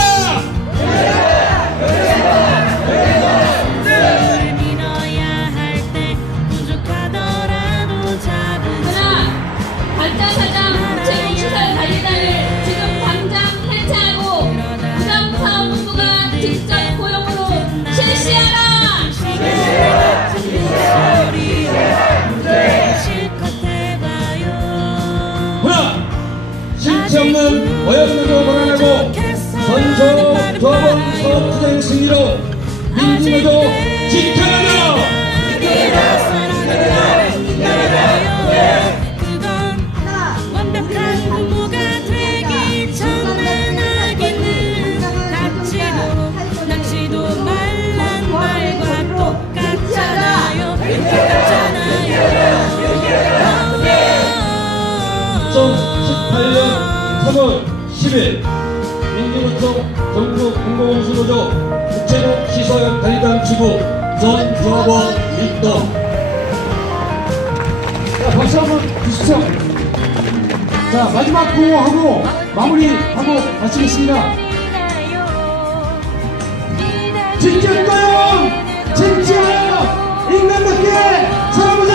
그러나 발자사장 제공시설 관리단을 지금 당장 해체하고 우정사업본부가 직접 고용으로 실시하라. 하나, 실체 없는 어연노조 권한하고 전속 조합원 사업투쟁 승리로 민주노조 지켜내라. 완벽한 부모가 되기 전에 나기는 낚시도 말란 말과 똑같잖아요. 2018년 3월 10일 민주노총 전국 공공운수노조 국제적 시설 관리단 지부 전 조합원 일동. 자, 박수 한번 주시죠. 자, 마지막 구호하고 마무리하고 마치겠습니다. 진짜가요! 진짜! 인간답게 살아보자!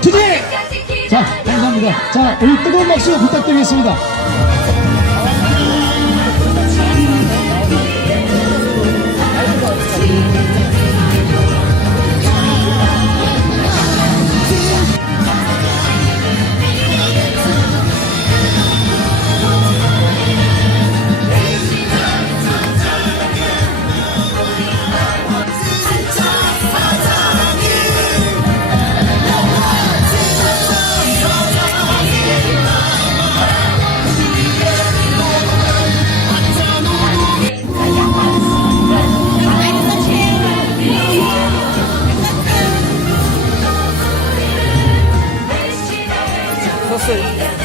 투쟁! 자, 감사합니다. 자, 우리 뜨거운 박수 부탁드리겠습니다. 섰어요.